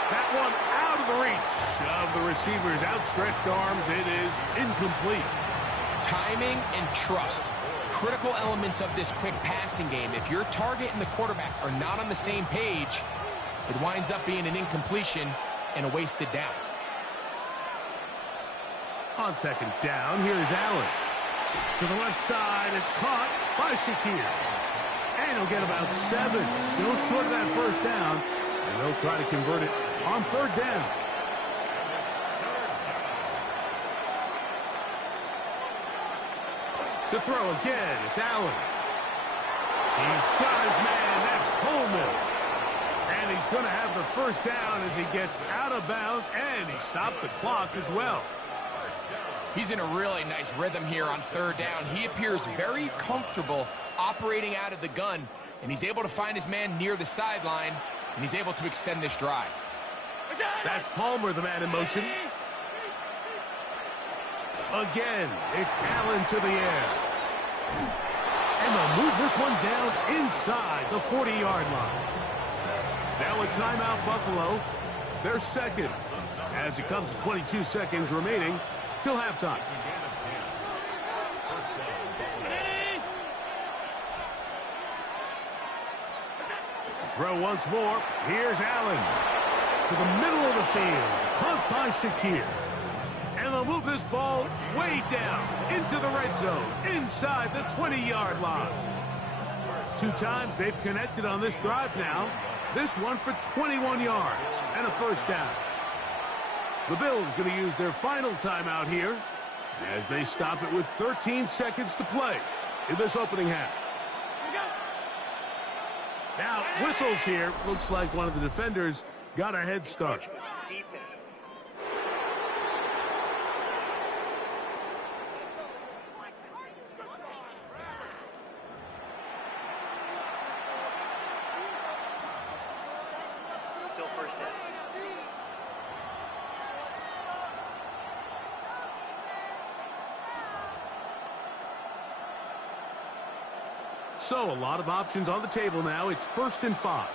That one out of the reach of the receiver's outstretched arms. It is incomplete. Timing and trust, critical elements of this quick passing game. If your target and the quarterback are not on the same page, it winds up being an incompletion and a wasted down. On 2nd down, here's Allen. To the left side, it's caught by Shakir. And he'll get about 7. Still short of that first down. And they'll try to convert it on 3rd down. To throw again, it's Allen. He's got his man, that's Coleman. And he's going to have the first down as he gets out of bounds, and he stopped the clock as well. He's in a really nice rhythm here on 3rd down. He appears very comfortable operating out of the gun, and he's able to find his man near the sideline, and he's able to extend this drive. That's Palmer, the man in motion. Again, it's Allen to the air. And they'll move this one down inside the 40-yard line. Now a timeout, Buffalo. They're second as it comes to 22 seconds remaining till halftime. Throw once more. Here's Allen to the middle of the field. Caught by Shakir. And they'll move this ball way down into the red zone inside the 20-yard line. 2 times they've connected on this drive now. This one for 21 yards and a first down. The Bills going to use their final timeout here as they stop it with 13 seconds to play in this opening half. Now, whistles here. Looks like one of the defenders got a head start. first down. So a lot of options on the table now. It's 1st and 5.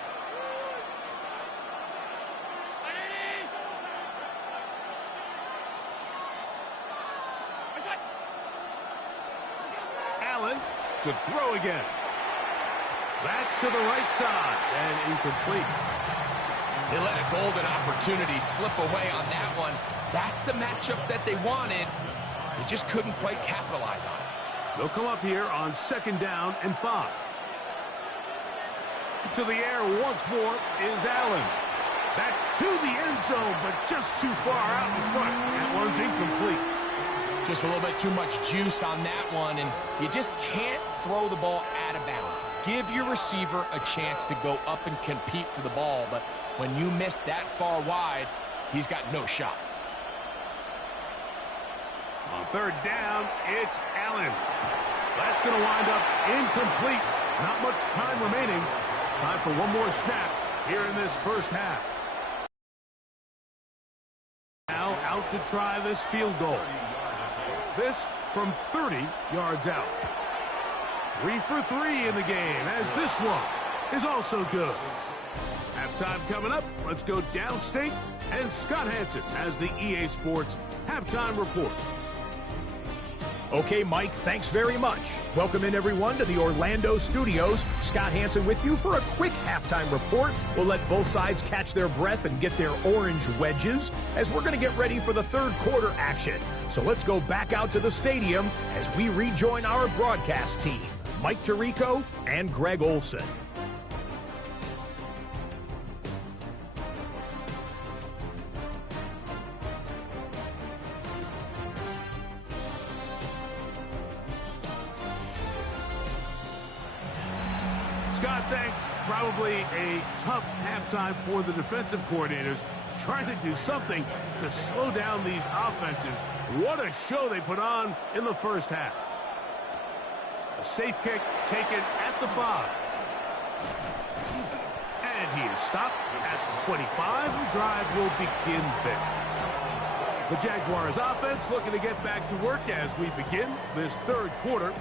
Allen to throw again. That's to the right side and incomplete. They let a golden opportunity slip away on that one. That's the matchup that they wanted. They just couldn't quite capitalize on it. They'll come up here on 2nd down and 5. To the air once more is Allen. That's to the end zone, but just too far out in front. That one's incomplete. Just a little bit too much juice on that one, and you just can't throw the ball out of bounds. Give your receiver a chance to go up and compete for the ball, but when you miss that far wide, he's got no shot. On 3rd down, it's Allen. That's going to wind up incomplete. Not much time remaining. Time for one more snap here in this first half. Now out to try this field goal. This from 30 yards out. 3 for 3 in the game, as this one is also good. Halftime coming up. Let's go downstate. And Scott Hansen has the EA Sports Halftime Report. Okay, Mike, thanks very much. Welcome in, everyone, to the Orlando studios. Scott Hansen with you for a quick halftime report. We'll let both sides catch their breath and get their orange wedges as we're going to get ready for the 3rd quarter action. So let's go back out to the stadium as we rejoin our broadcast team, Mike Tirico and Greg Olson. Scott, thanks. Probably a tough halftime for the defensive coordinators, trying to do something to slow down these offenses. What a show they put on in the first half. A safe kick taken at the 5. And he is stopped at the 25. The drive will begin there. The Jaguars offense looking to get back to work as we begin this 3rd quarter.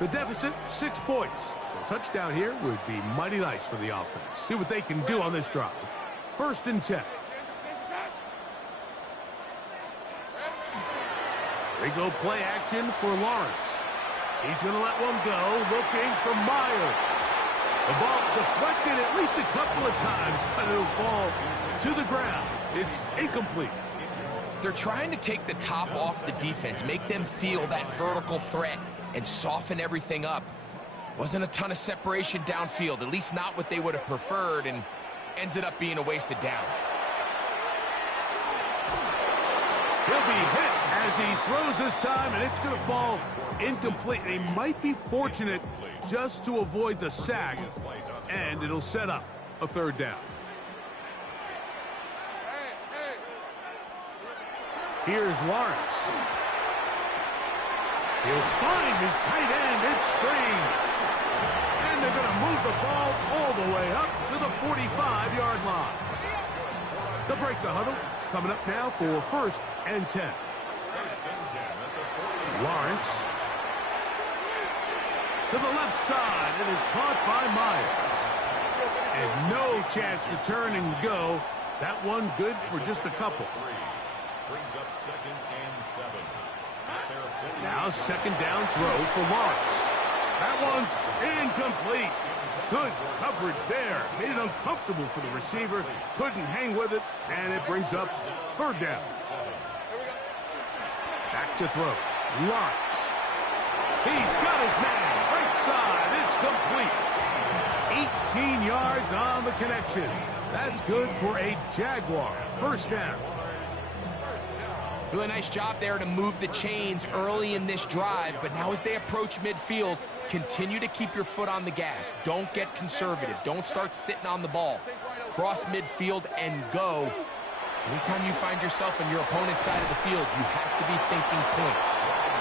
The deficit, 6 points. A touchdown here would be mighty nice for the offense. See what they can do on this drive. 1st and 10. They go play action for Lawrence. He's going to let one go, looking for Myers. The ball deflected at least a couple of times, but it'll fall to the ground. It's incomplete. They're trying to take the top off the defense, make them feel that vertical threat, and soften everything up. Wasn't a ton of separation downfield, at least not what they would have preferred, and ends it up being a wasted down. He'll be hit as he throws this time, and it's going to fall incomplete. They might be fortunate just to avoid the sack, and it'll set up a 3rd down. Here's Lawrence. He'll find his tight end. It's screened. And they're going to move the ball all the way up to the 45-yard line. They'll break the huddle. Coming up now for 1st and 10. Lawrence to the left side. It is caught by Myers. And no chance to turn and go. That one good for just a couple. Brings up 2nd and 7. Now 2nd down throw for Lawrence. That one's incomplete. Good coverage there. Made it uncomfortable for the receiver. Couldn't hang with it, and it brings up 3rd down. Back to throw. Lawrence. He's got his man. Right side. It's complete. 18 yards on the connection. That's good for a Jaguar. 1st down. Really nice job there to move the chains early in this drive, but now as they approach midfield, continue to keep your foot on the gas. Don't get conservative. Don't start sitting on the ball. Cross midfield and go. Anytime you find yourself on your opponent's side of the field, you have to be thinking points.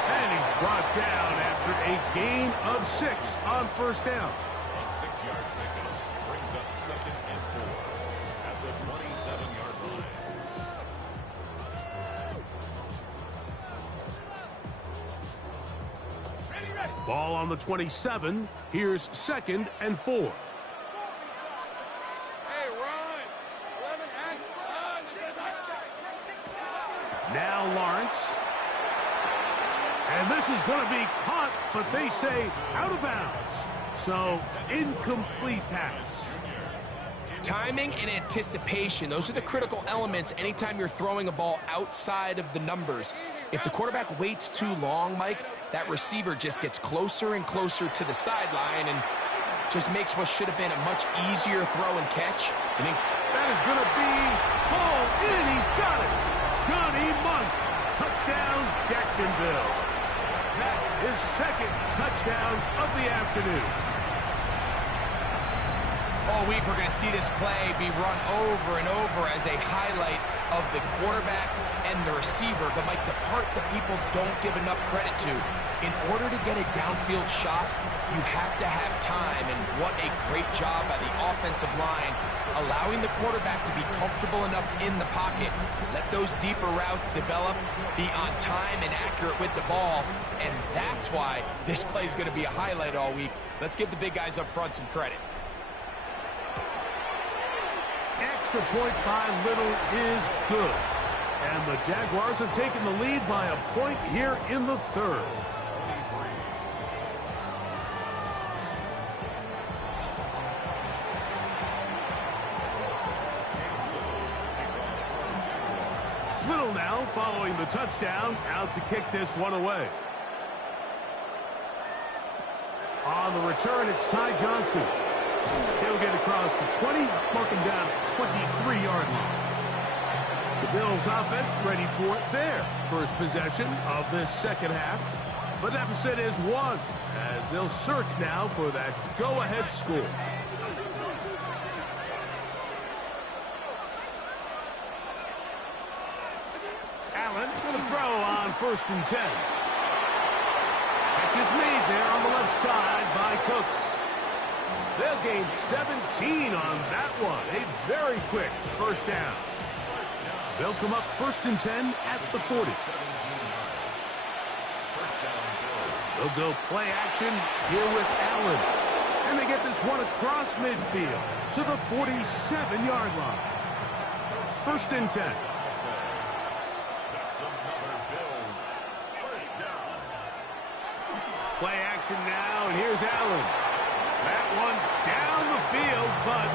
And he's brought down after a gain of 6 on 1st down. A 6-yard pickup brings up 2nd and 4. At the 27-yard line. Ball on the 27. Here's 2nd and 4. Hey, run. 11, run. Now Lawrence. And this is going to be caught, but they say out of bounds. So, incomplete pass. Timing and anticipation, those are the critical elements anytime you're throwing a ball outside of the numbers. If the quarterback waits too long, Mike, that receiver just gets closer and closer to the sideline and just makes what should have been a much easier throw and catch. And that is going to be hauled in. He's got it. Johnny Monk. Touchdown, Jacksonville. That is 2nd touchdown of the afternoon. All week we're going to see this play be run over and over as a highlight of the quarterback and the receiver. But, Mike, the part that people don't give enough credit to, in order to get a downfield shot, you have to have time. And what a great job by the offensive line, allowing the quarterback to be comfortable enough in the pocket, let those deeper routes develop, be on time and accurate with the ball. And that's why this play is going to be a highlight all week. Let's give the big guys up front some credit. Extra point by Little is good. And the Jaguars have taken the lead by a point here in the 3rd. Little now following the touchdown, out to kick this one away. On the return, it's Ty Johnson. He'll get across the 20, mark him down at the 23-yard line. The Bills offense ready for their first possession of this 2nd half. The deficit is 1 as they'll search now for that go-ahead score. Allen going to throw on 1st and 10. Catch is made there on the left side by Cooks. They'll gain 17 on that one. A very quick 1st down. They'll come up 1st and 10 at the 40. They'll go play action here with Allen. And they get this one across midfield to the 47-yard line. 1st and 10. Play action now, and here's Allen. That one down the field, but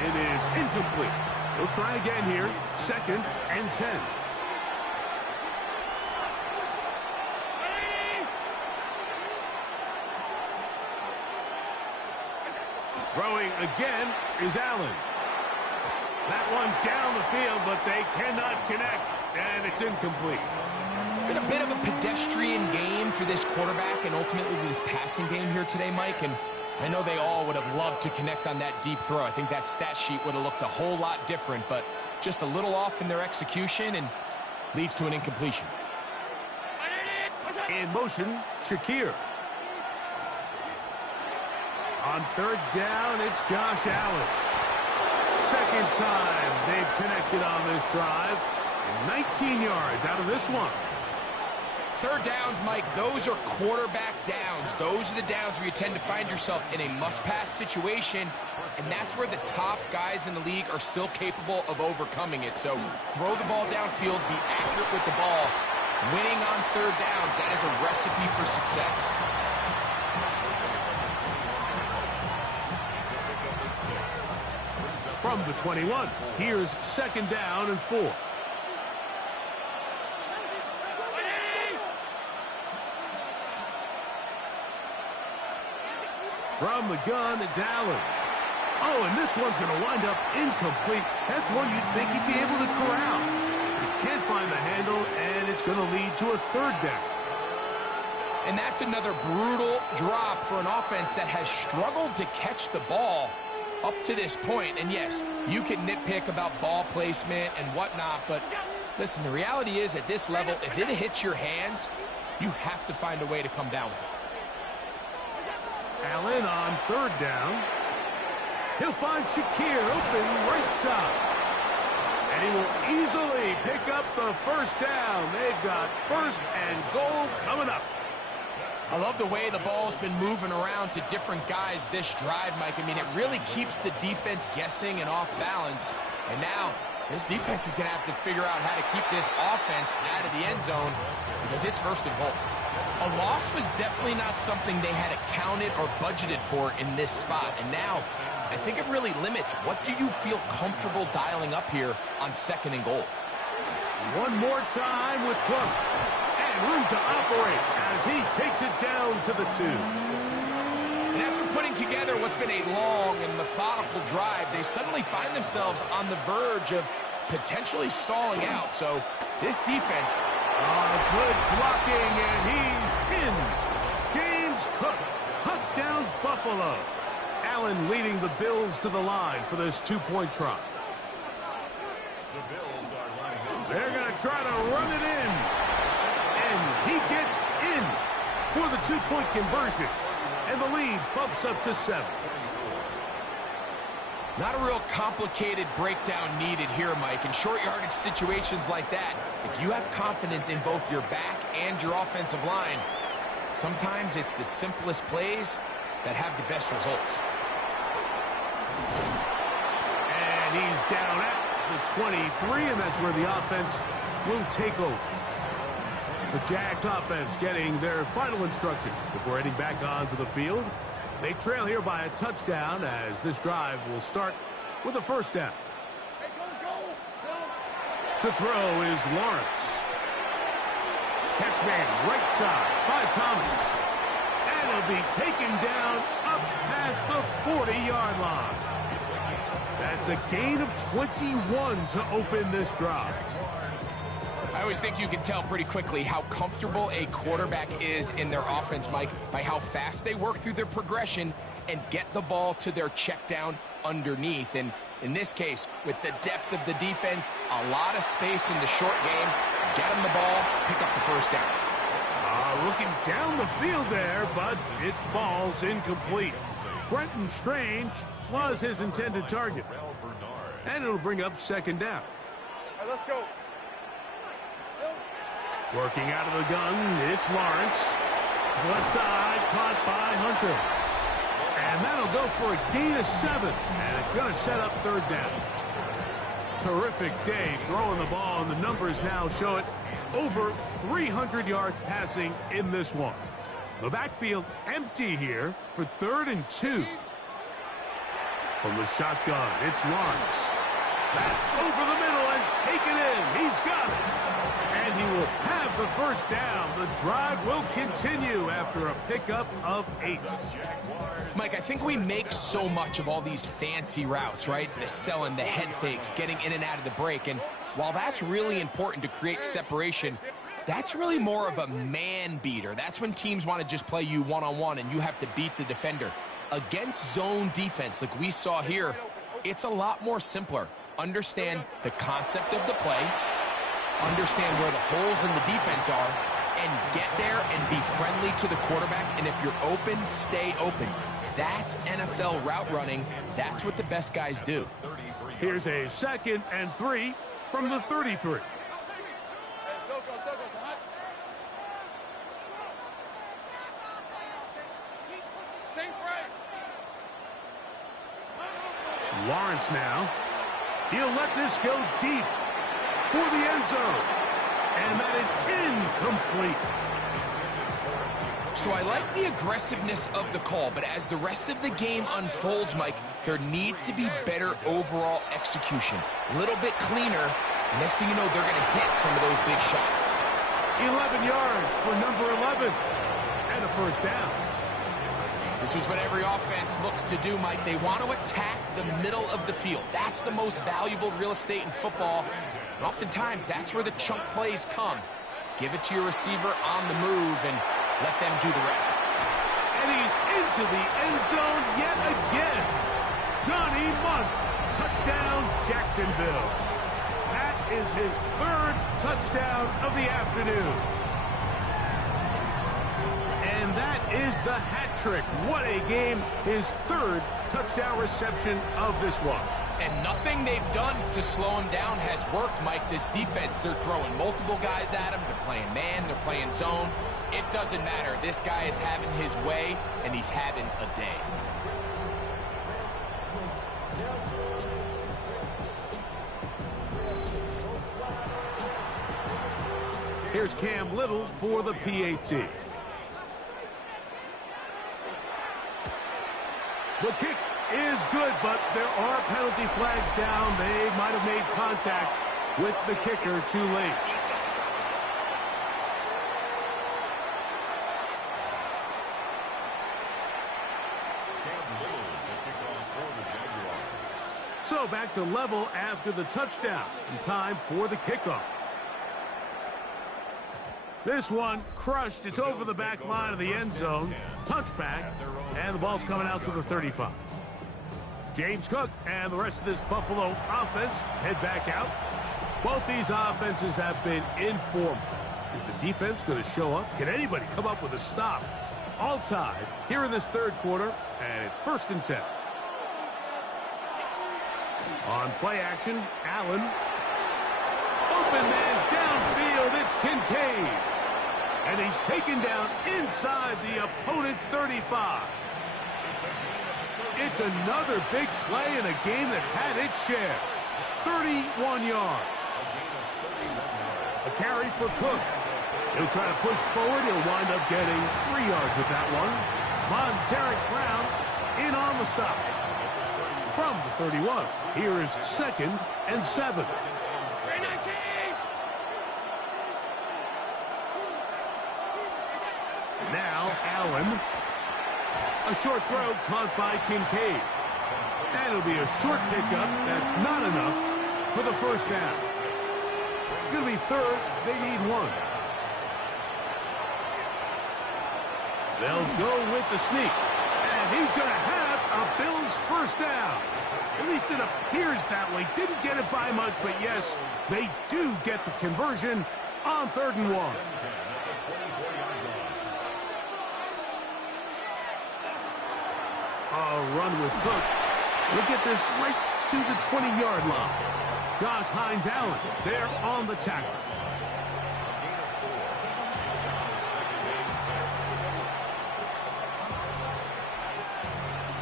it is incomplete. He'll try again here, 2nd and 10. Throwing again is Allen. That one down the field, but they cannot connect, and it's incomplete. It's been a bit of a pedestrian game for this quarterback and ultimately this passing game here today, Mike, and I know they all would have loved to connect on that deep throw. I think that stat sheet would have looked a whole lot different, but just a little off in their execution and leads to an incompletion. In motion, Shakir. On 3rd down, it's Josh Allen. 2nd time they've connected on this drive. 19 yards out of this one. 3rd downs, Mike, those are quarterback downs. Those are the downs where you tend to find yourself in a must-pass situation, and that's where the top guys in the league are still capable of overcoming it. So throw the ball downfield, be accurate with the ball. Winning on 3rd downs, that is a recipe for success. From the 21, here's 2nd down and 4. From the gun, it's Allen. Oh, and this one's going to wind up incomplete. That's one you'd think he'd be able to corral. He can't find the handle, and it's going to lead to a 3rd down. And that's another brutal drop for an offense that has struggled to catch the ball up to this point. And yes, you can nitpick about ball placement and whatnot, but listen, the reality is at this level, if it hits your hands, you have to find a way to come down with it. Allen on 3rd down. He'll find Shakir open right side. And he will easily pick up the first down. They've got first and goal coming up. I love the way the ball's been moving around to different guys this drive, Mike. I mean, it really keeps the defense guessing and off balance. And now this defense is going to have to figure out how to keep this offense out of the end zone because it's first and goal. A loss was definitely not something they had accounted or budgeted for in this spot. And now I think it really limits what do you feel comfortable dialing up here on second and goal. One more time with Cook. And room to operate as he takes it down to the 2. And after putting together what's been a long and methodical drive, they suddenly find themselves on the verge of potentially stalling out. So this defense... good blocking, and he's in. James Cook, touchdown Buffalo. Allen leading the Bills to the line for this 2-point try. The Bills are lining up. They're going to try to run it in. And he gets in for the 2-point conversion. And the lead bumps up to 7. Not a real complicated breakdown needed here, Mike. In short yardage situations like that, if you have confidence in both your back and your offensive line, sometimes it's the simplest plays that have the best results. And he's down at the 23, and that's where the offense will take over. The Jags offense getting their final instructions before heading back onto the field. They trail here by a touchdown as this drive will start with a first down. To throw is Lawrence. Catch made right side by Thomas. And he'll be taken down up past the 40-yard line. That's a gain of 21 to open this drive. I always think you can tell pretty quickly how comfortable a quarterback is in their offense, Mike, by how fast they work through their progression and get the ball to their check down underneath. And in this case, with the depth of the defense, a lot of space in the short game, get them the ball, pick up the first down. Looking down the field there, but it falls incomplete. Brenton Strange was his intended target. And it'll bring up second down. All right, let's go. Working out of the gun, it's Lawrence. Left side, caught by Hunter. And that'll go for a gain of 7. And it's going to set up third down. Terrific day throwing the ball, and the numbers now show it. Over 300 yards passing in this one. The backfield empty here for 3rd and 2. From the shotgun, it's Lawrence. That's over the middle and taken in. He's got it. And he will have the first down. The drive will continue after a pickup of 8. Mike, I think we make so much of all these fancy routes, right? The selling, the head fakes, getting in and out of the break. And while that's really important to create separation, that's really more of a man beater. That's when teams want to just play you one-on-one and you have to beat the defender. Against zone defense like we saw here, it's a lot more simpler. Understand the concept of the play, understand where the holes in the defense are, and get there and be friendly to the quarterback. And if you're open, stay open. That's NFL route running. That's what the best guys do. Here's a 2nd and 3 from the 33. Lawrence now. He'll let this go deep for the end zone. And that is incomplete. So I like the aggressiveness of the call, but as the rest of the game unfolds, Mike, there needs to be better overall execution. A little bit cleaner. Next thing you know, they're going to hit some of those big shots. 11 yards for number 11. And a first down. This is what every offense looks to do, Mike. They want to attack the middle of the field. That's the most valuable real estate in football. And oftentimes, that's where the chunk plays come. Give it to your receiver on the move and let them do the rest. And he's into the end zone yet again. Johnny Munt, touchdown Jacksonville. That is his 3rd touchdown of the afternoon. And that is the hat trick. What a game. His 3rd touchdown reception of this one. And nothing they've done to slow him down has worked, Mike. This defense, they're throwing multiple guys at him. They're playing man, they're playing zone. It doesn't matter. This guy is having his way, and he's having a day. Here's Cam Little for the PAT. The kick is good, but there are penalty flags down. They might have made contact with the kicker too late. So back to level after the touchdown, and time for the kickoff. This one crushed. It's over the back line of the end zone. Touchback, and the ball's coming out to the 35. James Cook and the rest of this Buffalo offense head back out. Both these offenses have been informal. Is the defense going to show up? Can anybody come up with a stop? All tied here in this third quarter, and it's 1st and 10. On play action, Allen. Open man downfield, it's Kincaid. And he's taken down inside the opponent's 35. It's another big play in a game that's had its share. 31 yards. A carry for Cook. He'll try to push forward. He'll wind up getting 3 yards with that one. Monteric Brown in on the stop. From the 31, here is 2nd and 7. Now Allen. A short throw caught by Kincaid. And it'll be a short pickup. That's not enough for the 1st down. It's going to be 3rd. They need 1. They'll go with the sneak. And he's going to have a Bills 1st down. At least it appears that way. Didn't get it by much, but yes, they do get the conversion on 3rd and 1. A run with Cook. Look at this right to the 20-yard line. Josh Hines-Allen there on the tackle.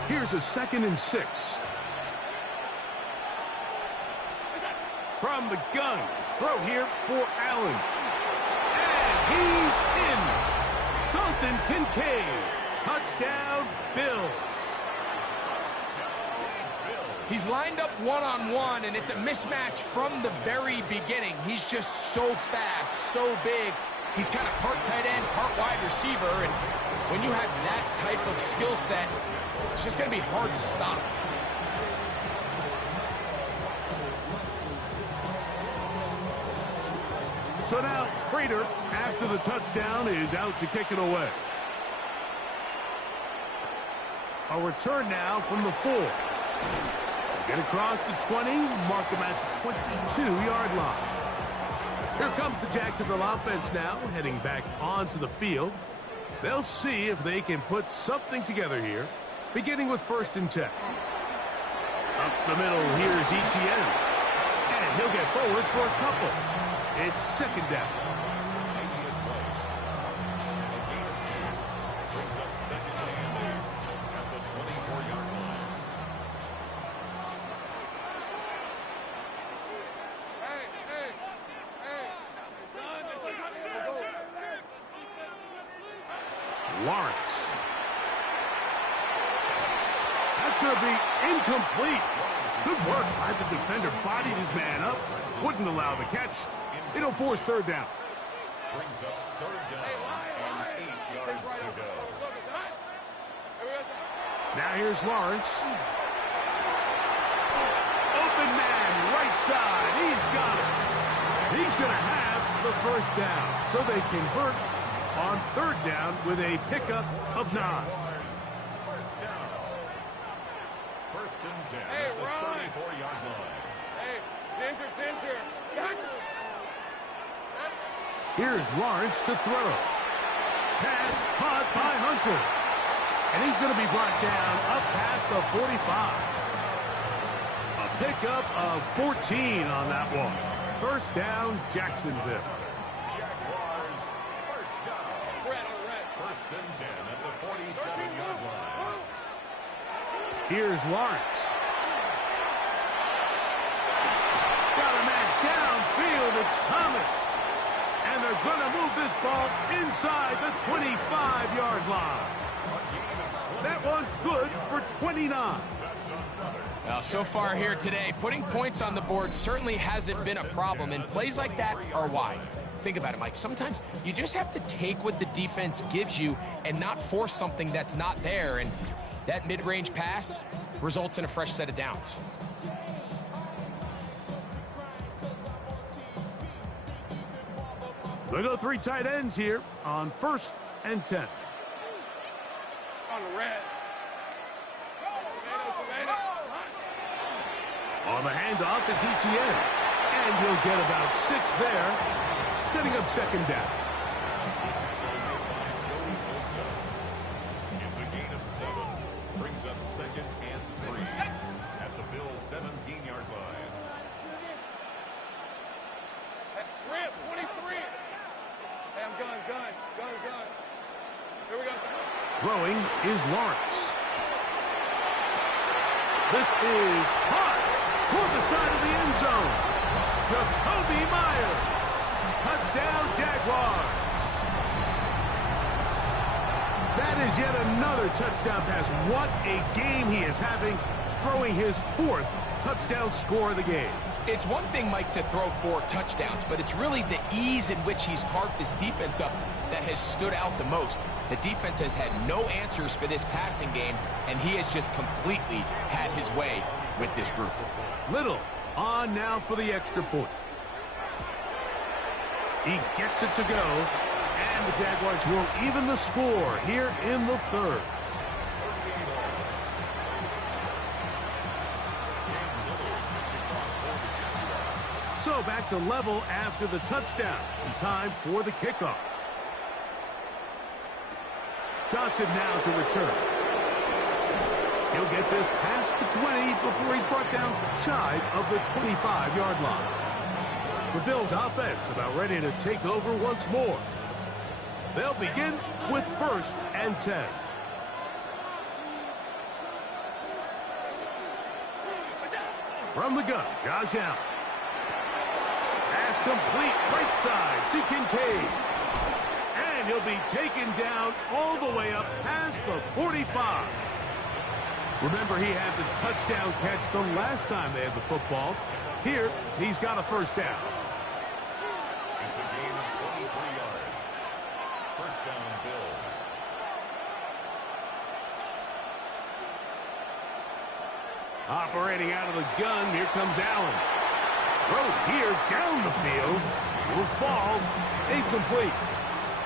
Here's a 2nd and 6. From the gun. Throw here for Allen. And he's in. Dalton Kincaid. Touchdown, Bills. He's lined up one-on-one, and it's a mismatch from the very beginning. He's just so fast, so big. He's kind of part tight end, part wide receiver, and when you have that type of skill set, it's just going to be hard to stop. So now, Prater, after the touchdown, is out to kick it away. A return now from the 4. Get across the 20, mark him at the 22-yard line. Here comes the Jacksonville offense now, heading back onto the field. They'll see if they can put something together here, beginning with 1st and 10. Up the middle, here's Etienne. And he'll get forward for a couple. It's 2nd down. Lawrence. That's going to be incomplete. Good work by the defender. Bodied his man up. Wouldn't allow the catch. It'll force 3rd down. Brings up 3rd down and 8 yards to go. Now here's Lawrence. Open man, right side. He's got it. He's going to have the 1st down. So they convert on 3rd down with a pickup of 9. 1st down. 1st and 10 at the 34-yard line. Ginger. Here's Lawrence to throw. Pass caught by Hunter. And he's going to be brought down up past the 45. A Pickup of 14 on that one. First down, Jacksonville. Jaguars, first down. First and 10 at the 47-yard line. Here's Lawrence. Got a man downfield. It's Thomas. And they're going to move this ball inside the 25-yard line. That one good for 29. Well, so far here today, putting points on the board certainly hasn't been a problem, and plays like that are why. Think about it, Mike. Sometimes you just have to take what the defense gives you and not force something that's not there, and that mid-range pass results in a fresh set of downs. They go 3 tight ends here on first and 10. On the red. On the handoff, it's ETN. And he'll get about 6 there, setting up second down. It's a gain of 7. Brings up second and 3 at the Bills' 17-yard line. Rip, 23. Hey, I'm gun. Here we go. Throwing is Lawrence. This is caught toward the side of the end zone. Jacoby Myers. Touchdown, Jaguars. That is yet another touchdown pass. What a game he is having, throwing his 4th touchdown score of the game. It's one thing, Mike, to throw 4 touchdowns, but it's really the ease in which he's carved this defense up that has stood out the most. The defense has had no answers for this passing game, and he has just completely had his way with this group. Little on now for the extra point. He gets it to go, and the Jaguars will even the score here in the 3rd. So back to level after the touchdown. And time for the kickoff. Johnson now to return. He'll get this past the 20 before he's brought down shy of the 25-yard line. The Bills offense about ready to take over once more. They'll begin with first and 10. From the gun, Josh Allen. Pass complete right side to Kincaid. And he'll be taken down all the way up past the 45. Remember, he had the touchdown catch the last time they had the football. Here, he's got a first down. It's a gain of 23 yards. First down, Bills. Operating out of the gun, here comes Allen. Throw here down the field. Will fall incomplete.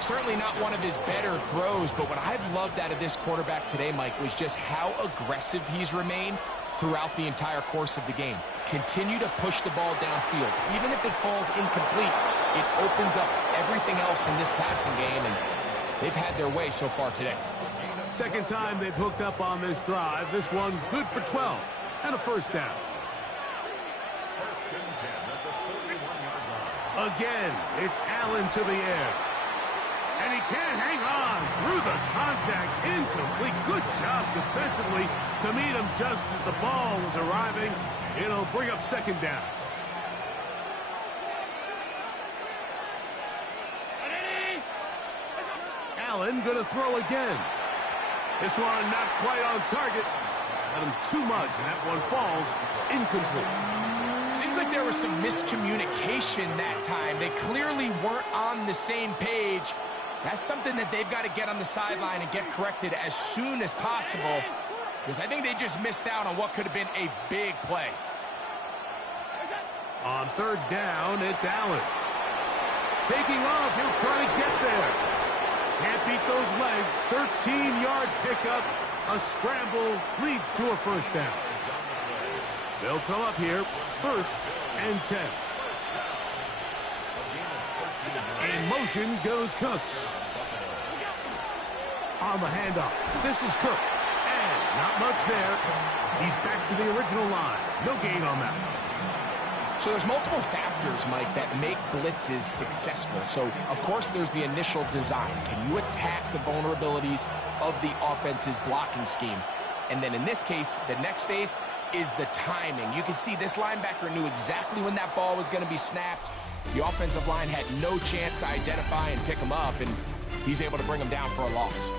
Certainly not one of his better throws, but what I've loved out of this quarterback today, Mike, was just how aggressive he's remained throughout the entire course of the game. Continue to push the ball downfield. Even if it falls incomplete, it opens up everything else in this passing game, and they've had their way so far today. Second time they've hooked up on this drive. This one good for 12 and a first down. First and 10 at the 41-yard line. Again, it's Allen to the air. And he can't hang on through the contact. Incomplete. Good job defensively to meet him just as the ball was arriving. It'll bring up second down. Allen going to throw again. This one not quite on target. Got him too much, and that one falls incomplete. Seems like there was some miscommunication that time. They clearly weren't on the same page. That's something that they've got to get on the sideline and get corrected as soon as possible, because I think they just missed out on what could have been a big play. On third down, it's Allen. Taking off, he'll try to get there. Can't beat those legs. 13-yard pickup. A scramble leads to a first down. They'll come up here, first and 10. In motion goes Cooks. On the handoff, this is Cook. And Not much there. He's back to the original line. No gain on that one. So there's multiple factors, Mike, that make blitzes successful. So, of course, there's the initial design. Can you attack the vulnerabilities of the offense's blocking scheme? And then in this case, the next phase is the timing. You can see this linebacker knew exactly when that ball was going to be snapped. The offensive line had no chance to identify and pick him up, and he's able to bring him down for a loss.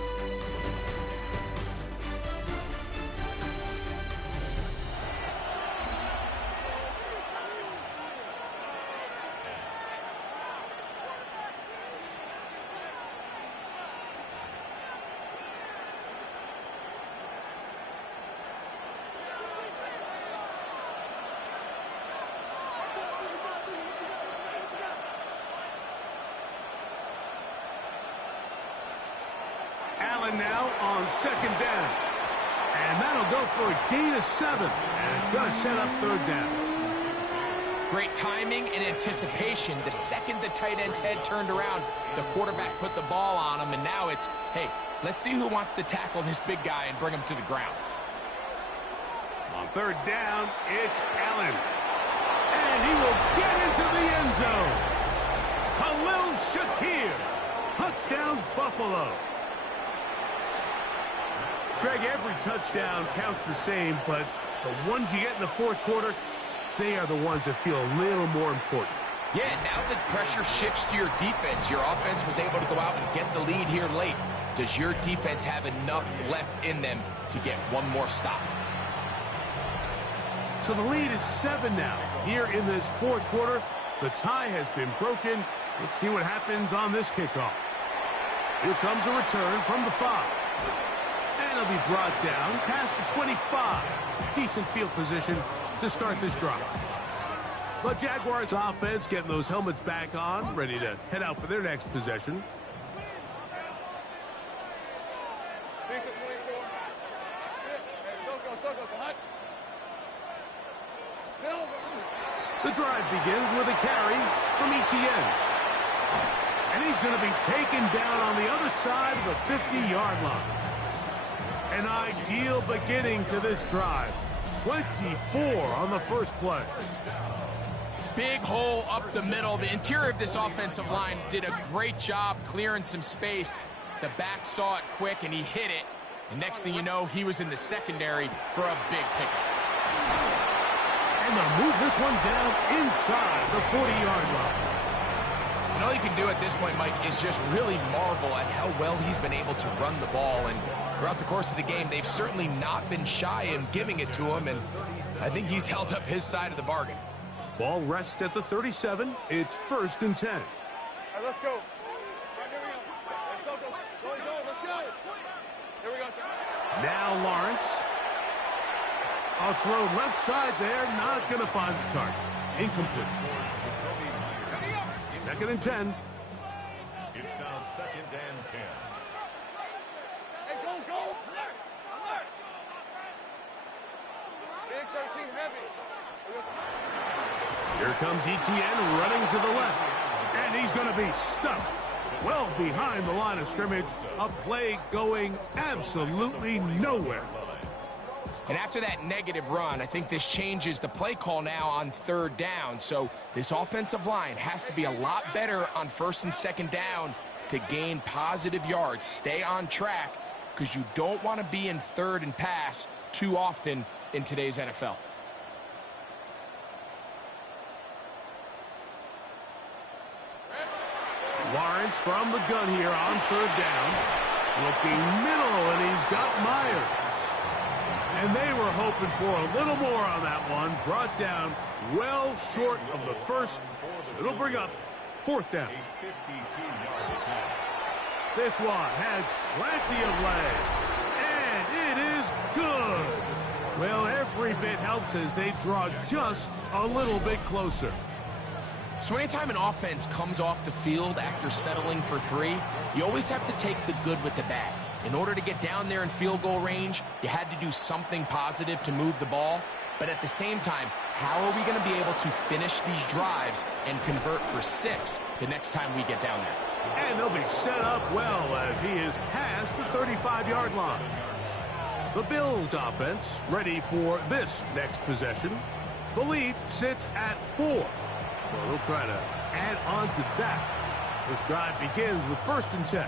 Allen now on second down. And that'll go for a gain of 7. And it's going to set up third down. Great timing and anticipation. The second the tight end's head turned around, the quarterback put the ball on him, and now it's, hey, let's see who wants to tackle this big guy and bring him to the ground. On third down, it's Allen. And he will get into the end zone. Khalil Shakir. Touchdown, Buffalo. Greg, every touchdown counts the same, but the ones you get in the fourth quarter, they are the ones that feel a little more important. Yeah, now that pressure shifts to your defense, your offense was able to go out and get the lead here late. Does your defense have enough left in them to get one more stop? So the lead is 7 now. Here in this fourth quarter, the tie has been broken. Let's see what happens on this kickoff. Here comes a return from the 5. And it'll be brought down past the 25. Decent field position to start this drive. But Jaguars offense getting those helmets back on, ready to head out for their next possession. The drive begins with a carry from Etienne. And he's going to be taken down on the other side of the 50-yard line. An ideal beginning to this drive. 24 on the first play. Big hole up the middle. The interior of this offensive line did a great job clearing some space. The back saw it quick, and he hit it. And next thing you know, he was in the secondary for a big pickup. And they'll move this one down inside the 40-yard line. And all you can do at this point, Mike, is just really marvel at how well he's been able to run the ball. And throughout the course of the game, they've certainly not been shy in giving it to him. And I think he's held up his side of the bargain. Ball rests at the 37. It's 1st and 10. All right, let's go. Right, here we go. Let's go. Let's go. Here we go. Now Lawrence. A throw left side there. Not going to find the target. Incomplete. 2nd and 10. It's now 2nd and 10. Hey, go. Alert. Big 13 heavy. Here comes Etienne running to the left. And he's going to be stuck well behind the line of scrimmage. A play going absolutely nowhere. And after that negative run, I think this changes the play call now on 3rd down. So this offensive line has to be a lot better on 1st and 2nd down to gain positive yards. Stay on track, because you don't want to be in 3rd and pass too often in today's NFL. Lawrence from the gun here on 3rd down. Looking middle, and he's got Myers. And they were hoping for a little more on that one. Brought down well short of the first. So it'll bring up 4th down. This one has plenty of leg. And it is good. Well, every bit helps as they draw just a little bit closer. So anytime an offense comes off the field after settling for 3, you always have to take the good with the bad. In order to get down there in field goal range, you had to do something positive to move the ball. But at the same time, how are we going to be able to finish these drives and convert for 6 the next time we get down there? And they'll be set up well as he is past the 35-yard line. The Bills offense ready for this next possession. The lead sits at 4. So they'll try to add on to that. This drive begins with 1st and 10.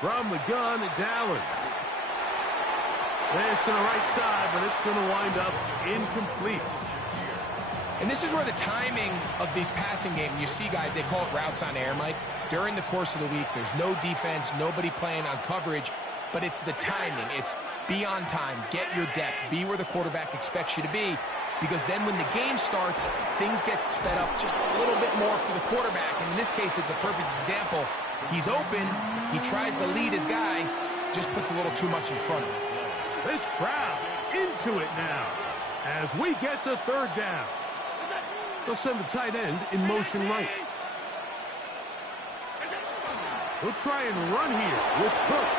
From the gun, it's Allen. This to the right side, but it's going to wind up incomplete. And this is where the timing of these passing games, you see guys, they call it routes on air, Mike. During the course of the week, there's no defense, nobody playing on coverage, but it's the timing. It's be on time, get your depth, be where the quarterback expects you to be, because then when the game starts, things get sped up just a little bit more for the quarterback. And in this case, it's a perfect example. He's open, he tries to lead his guy, just puts a little too much in front of him. This crowd into it now as we get to 3rd down. They'll send the tight end in motion right. He'll try and run here with Cook.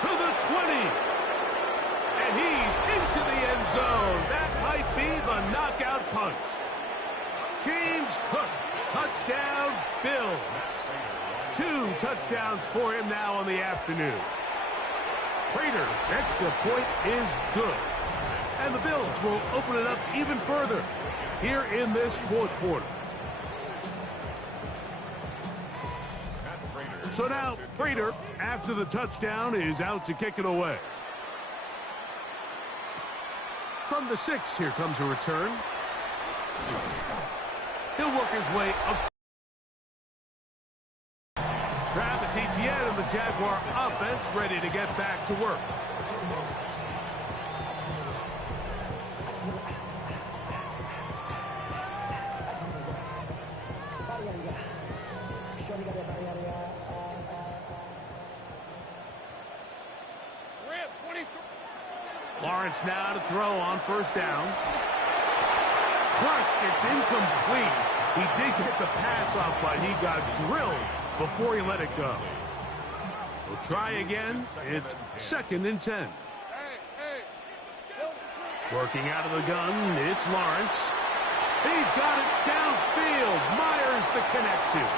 To the 20. And he's into the end zone. That might be the knockout punch. James Cook, touchdown Bills. 2 touchdowns for him now on the afternoon. Prater, extra point is good. And the Bills will open it up even further here in this 4th quarter. So now, Prater, after the touchdown, is out to kick it away. From the 6, here comes a return. He'll work his way up. Travis Etienne and the Jaguar offense ready to get back to work. Lawrence now to throw on 1st down. Crushed, it's incomplete. He did get the pass off, but he got drilled before he let it go. We'll try again. It's 2nd and 10. Working out of the gun, it's Lawrence. He's got it downfield. Myers the connection.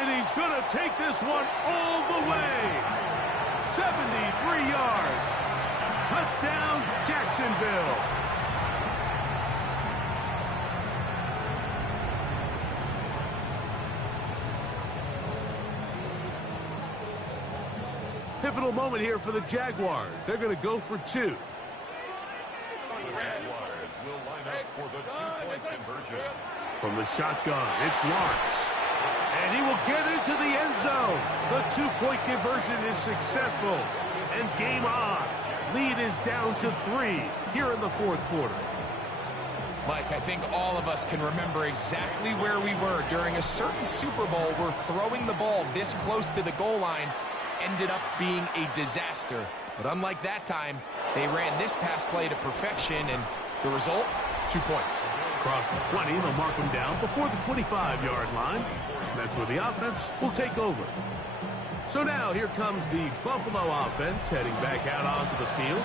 And he's going to take this one all the way. 73 yards. Touchdown, Jacksonville. Pivotal moment here for the Jaguars. They're going to go for 2. The Jaguars will line up for the 2-point conversion. From the shotgun, it's Lawrence. And he will get into the end zone. The 2-point conversion is successful. And game on. Lead is down to 3 here in the 4th quarter. Mike, I think all of us can remember exactly where we were during a certain Super Bowl where throwing the ball this close to the goal line ended up being a disaster. But unlike that time, they ran this pass play to perfection, and the result, 2 points. Across the 20, they'll mark him down before the 25-yard line. That's where the offense will take over. So now here comes the Buffalo offense heading back out onto the field.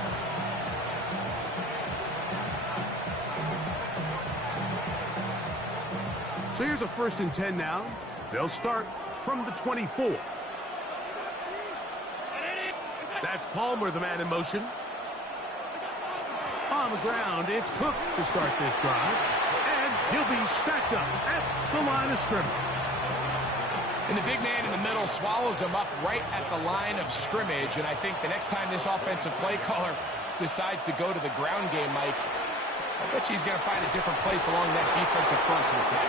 So here's a 1st and 10 now. They'll start from the 24. That's Palmer, the man in motion. On the ground, it's Cook to start this drive. And he'll be stacked up at the line of scrimmage. And the big man in the middle swallows him up right at the line of scrimmage. And I think the next time this offensive play caller decides to go to the ground game, Mike, I bet he's going to find a different place along that defensive front to attack.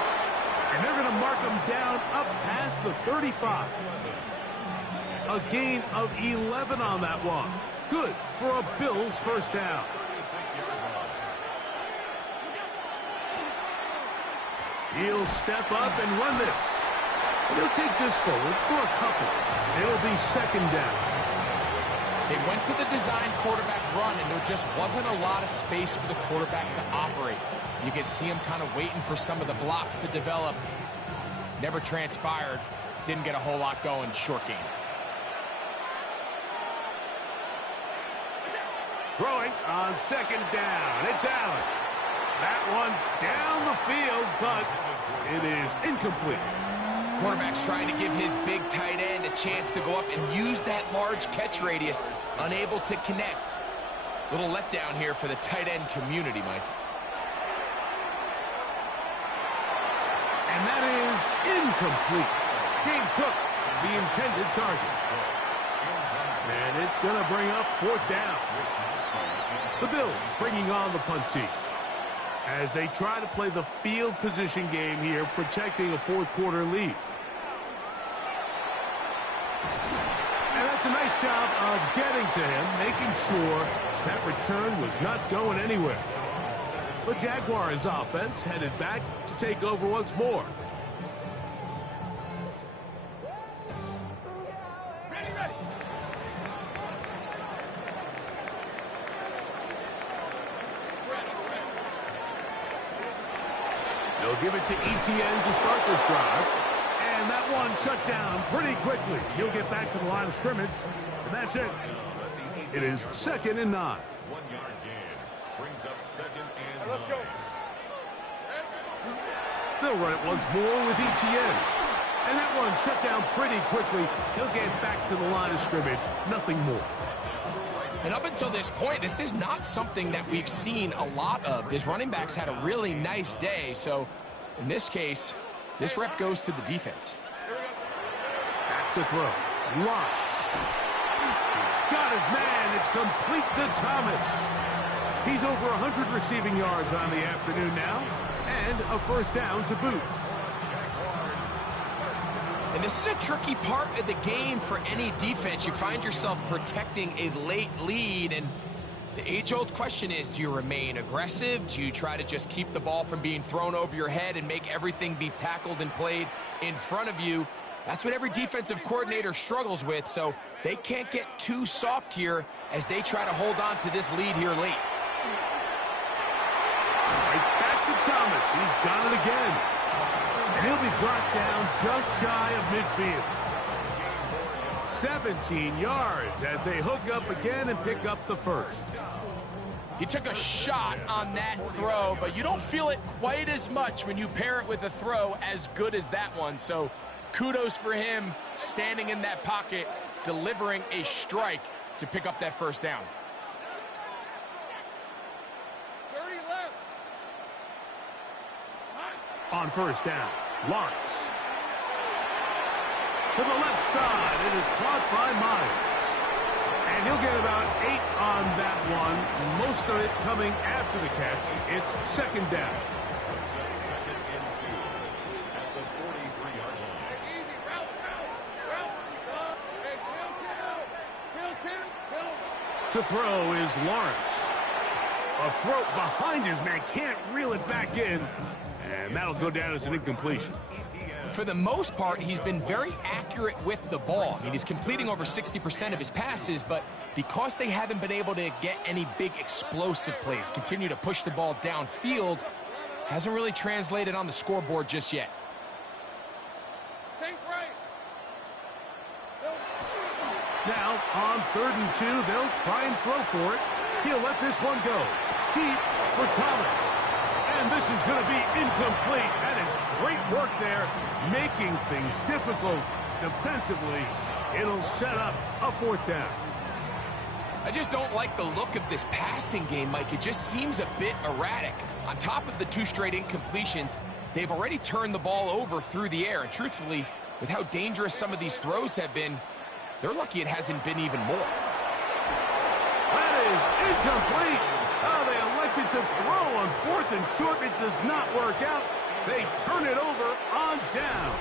And they're going to mark him down up past the 35. A gain of 11 on that one. Good for a Bills 1st down. He'll step up and run this. And he'll take this forward for a couple. It'll be 2nd down. They went to the design quarterback run, and there just wasn't a lot of space for the quarterback to operate. You could see him kind of waiting for some of the blocks to develop. Never transpired. Didn't get a whole lot going. Short game. Throwing on 2nd down. It's Allen. That one Upfield, but it is incomplete. Quarterback's trying to give his big tight end a chance to go up and use that large catch radius. Unable to connect. Little letdown here for the tight end community, Mike. And that is incomplete. James Cook, the intended target. And it's going to bring up 4th down. The Bills bringing on the punt team as they try to play the field position game here, protecting a 4th quarter lead. And that's a nice job of getting to him, making sure that return was not going anywhere. The Jaguars offense headed back to take over once more. They'll give it to ETN to start this drive. And that one shut down pretty quickly. He'll get back to the line of scrimmage. And that's it. It is 2nd and 9. 1 yard gain. Brings up 2nd and 9. Let's go. They'll run it once more with ETN. And that one shut down pretty quickly. He'll get back to the line of scrimmage. Nothing more. And up until this point, this is not something that we've seen a lot of. His running backs had a really nice day. So in this case, this rep goes to the defense. Back to throw. Lawrence. He's got his man. It's complete to Thomas. He's over 100 receiving yards on the afternoon now. And a 1st down to boot. And this is a tricky part of the game for any defense. You find yourself protecting a late lead, and the age-old question is, do you remain aggressive? Do you try to just keep the ball from being thrown over your head and make everything be tackled and played in front of you? That's what every defensive coordinator struggles with, so they can't get too soft here as they try to hold on to this lead here late. Right back to Thomas. He's got it again. And he'll be brought down just shy of midfield. 17 yards as they hook up again and pick up the 1st. He took a shot on that throw, but you don't feel it quite as much when you pair it with a throw as good as that one. So kudos for him standing in that pocket, delivering a strike to pick up that 1st down. 30 left. On 1st down, Lawrence. To the left side, it is caught by Myers. And he'll get about 8 on that one, most of it coming after the catch. It's 2nd down. 2nd and 2 at the 43-yard line. Easy. Route. Hey, To throw is Lawrence. A throw behind his man, can't reel it back in. And that'll go down as an incompletion. For the most part, he's been very accurate with the ball. I mean, he's completing over 60% of his passes, but because they haven't been able to get any big explosive plays, continue to push the ball downfield, hasn't really translated on the scoreboard just yet. Now, on 3rd and 2, they'll try and throw for it. He'll let this one go. Deep for Thomas. And this is going to be incomplete. That is great work there, making things difficult defensively. It'll set up a 4th down. I just don't like the look of this passing game, Mike. It just seems a bit erratic. On top of the 2 straight incompletions, they've already turned the ball over through the air. And truthfully, with how dangerous some of these throws have been, they're lucky it hasn't been even more. That is incomplete. Oh, they elected to throw on 4th and short. It does not work out. They turn it over on down.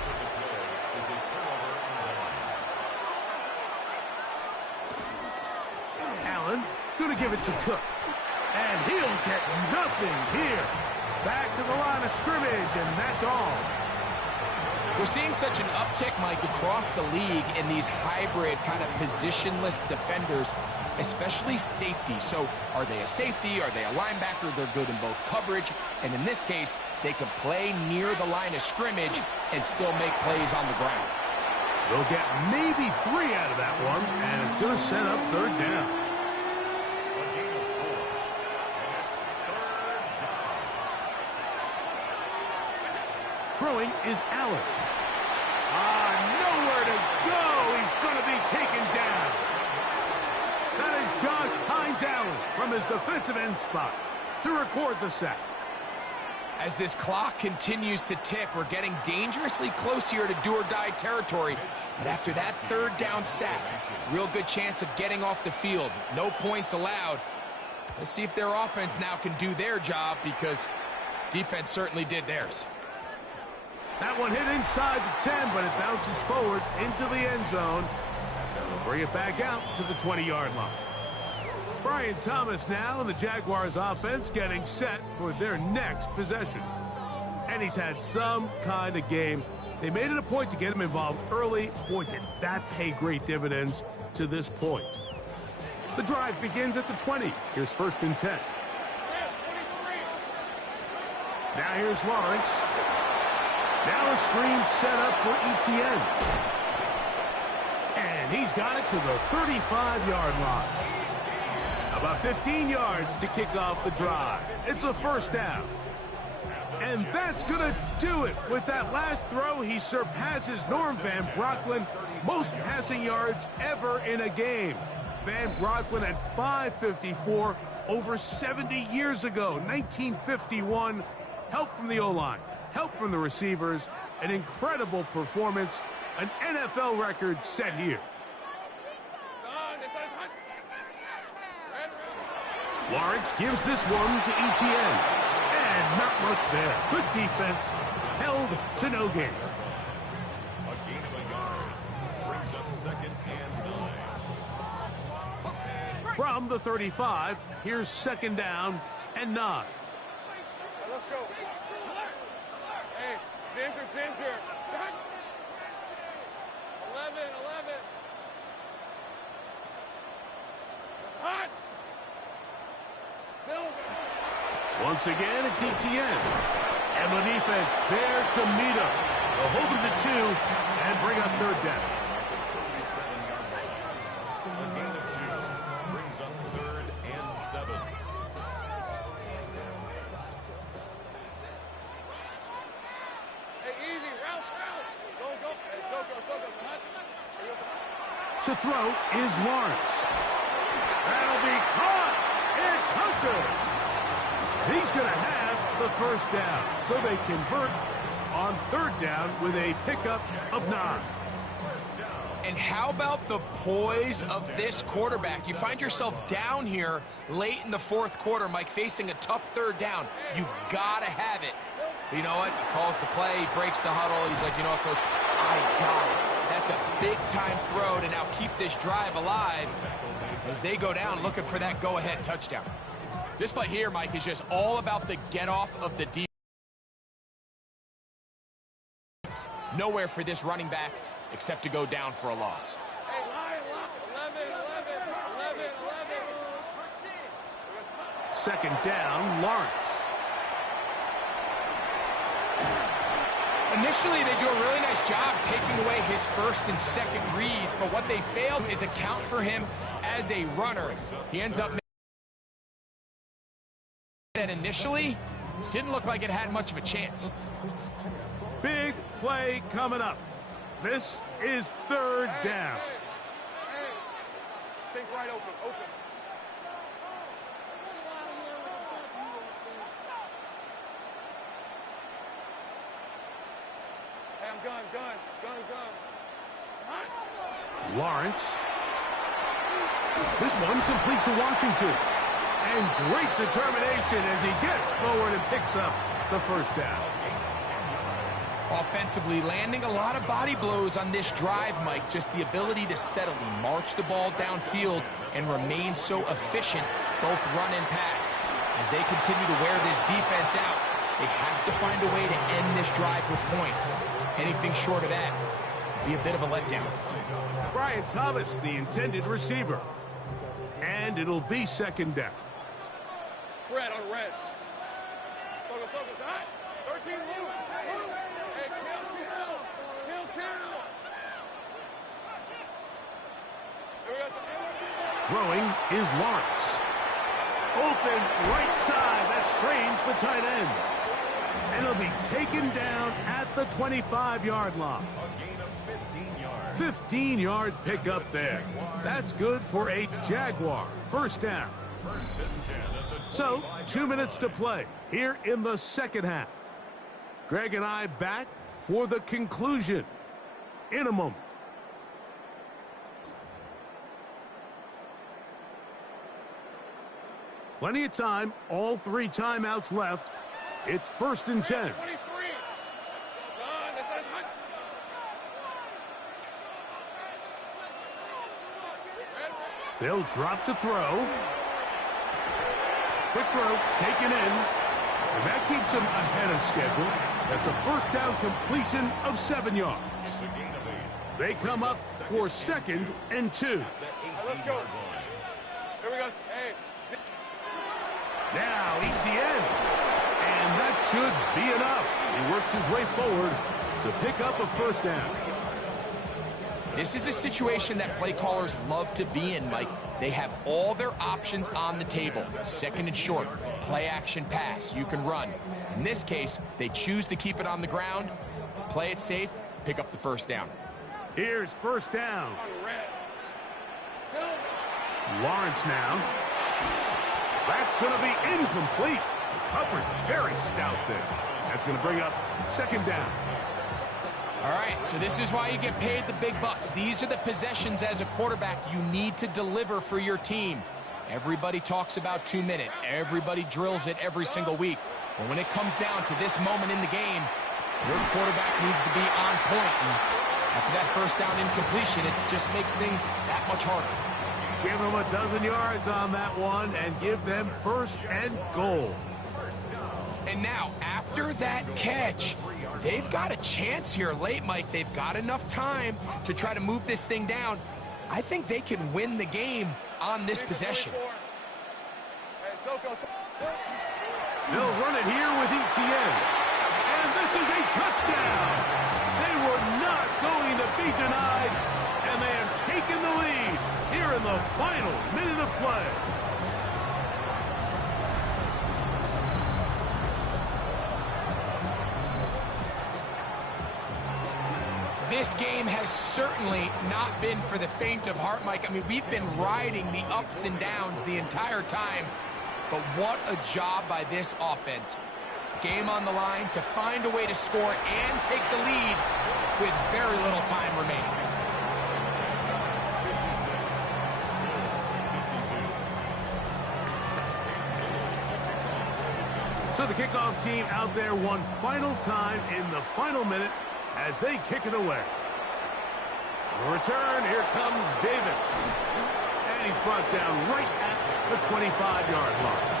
Allen going to give it to Cook. And he'll get nothing here. Back to the line of scrimmage, and that's all. We're seeing such an uptick, Mike, across the league in these hybrid kind of positionless defenders, especially safety. So are they a safety? Are they a linebacker? They're good in both coverage. And in this case, they can play near the line of scrimmage and still make plays on the ground. They'll get maybe 3 out of that one, and it's going to set up 3rd down. Throwing is Allen. Nowhere to go. He's going to be taken down. That is Josh Hines Allen from his defensive end spot to record the sack. As this clock continues to tick, we're getting dangerously close here to do-or-die territory. But after that third down sack, real good chance of getting off the field. No points allowed. Let's see if their offense now can do their job, because defense certainly did theirs. That one hit inside the 10, but it bounces forward into the end zone. They'll bring it back out to the 20-yard line. Brian Thomas now in the Jaguars offense getting set for their next possession. And he's had some kind of game. They made it a point to get him involved early. Boy, did that pay great dividends to this point. The drive begins at the 20. Here's 1st and 10. Now here's Lawrence. Now a screen set up for Etienne. And he's got it to the 35-yard line. About 15 yards to kick off the drive. It's a 1st down. And that's going to do it. With that last throw, he surpasses Norm Van Brocklin, most passing yards ever in a game. Van Brocklin at 554 over 70 years ago, 1951. Help from the O-line, help from the receivers, an incredible performance, an NFL record set here. Lawrence gives this one to Etienne. And not much there. Good defense. Held to no gain. A gain of a yard. Brings up 2nd and 9. From the 35, here's 2nd down and 9. Let's go. Hey, Ginger. 11. Hot. Once again, it's Etienne. And the defense there to meet him. They'll hold him to 2 and bring up 3rd down. 37-yard line. A gain of 2. Brings up 3rd and 7. Hey, easy. Route. Go. Hey, Soko. Hot. To throw is Lawrence. That'll be caught. It's Hunter. He's going to have the 1st down. So they convert on 3rd down with a pickup of 9. And how about the poise of this quarterback? You find yourself down here late in the 4th quarter, Mike, facing a tough 3rd down. You've got to have it. But you know what? He calls the play, he breaks the huddle. He's like, you know what, Coach? I got it. That's a big-time throw to now keep this drive alive as they go down looking for that go-ahead touchdown. This play here, Mike, is just all about the get-off of the defense. Nowhere for this running back except to go down for a loss. Hey, line. 11. 2nd down, Lawrence. Initially, they do a really nice job taking away his 1st and 2nd reads, but what they failed is account for him as a runner. He ends up that initially didn't look like it had much of a chance. Big play coming up. This is 3rd down. Hey. Take right open. Hey, I'm gun. Lawrence. This one complete to Washington. And great determination as he gets forward and picks up the 1st down. Offensively, landing a lot of body blows on this drive, Mike. Just the ability to steadily march the ball downfield and remain so efficient, both run and pass. As they continue to wear this defense out, they have to find a way to end this drive with points. Anything short of that would be a bit of a letdown. Brian Thomas, the intended receiver. And it'll be 2nd down. Fred on red. Soko's hot. 13 move. Hey, kill. Throwing is Lawrence. Open right side. That strains the tight end. And it'll be taken down at the 25-yard line. A gain of 15 yards. 15-yard pickup there. That's good for a Jaguar first down. First and 10 at the So, 25-yard 2 minutes to play here in the second half. Greg and I back for the conclusion in a moment. Plenty of time, all 3 timeouts left. It's first and 10. 23. Done. That's it. They'll drop to throw. Quick throw, taken in. And that keeps them ahead of schedule. That's a first down completion of 7 yards. It's a gain of 8. They come up for second and 2. Right, let's go. Here we go. Hey. Now ETN. And that should be enough. He works his way forward to pick up a first down. This is a situation that play callers love to be in, Mike. They have all their options on the table. Second and short, play action pass, you can run. In this case, they choose to keep it on the ground, play it safe, pick up the first down. Here's first down. Lawrence now. That's going to be incomplete. Coverage very stout there. That's going to bring up second down. All right, so this is why you get paid the big bucks. These are the possessions as a quarterback you need to deliver for your team. Everybody talks about 2 minutes. Everybody drills it every single week. But when it comes down to this moment in the game, your quarterback needs to be on point. And after that first down incompletion, it just makes things that much harder. Give them a dozen yards on that one and give them first and goal. And now, after that catch, they've got a chance here late, Mike. They've got enough time to try to move this thing down. I think they can win the game on this possession. They'll run it here with ETN. And this is a touchdown. They were not going to be denied, and they have taken the lead here in the final minute of play. This game has certainly not been for the faint of heart, Mike. I mean, we've been riding the ups and downs the entire time, but what a job by this offense. Game on the line to find a way to score and take the lead with very little time remaining. So the kickoff team out there one final time in the final minute as they kick it away. On the return, here comes Davis. And he's brought down right at the 25-yard line.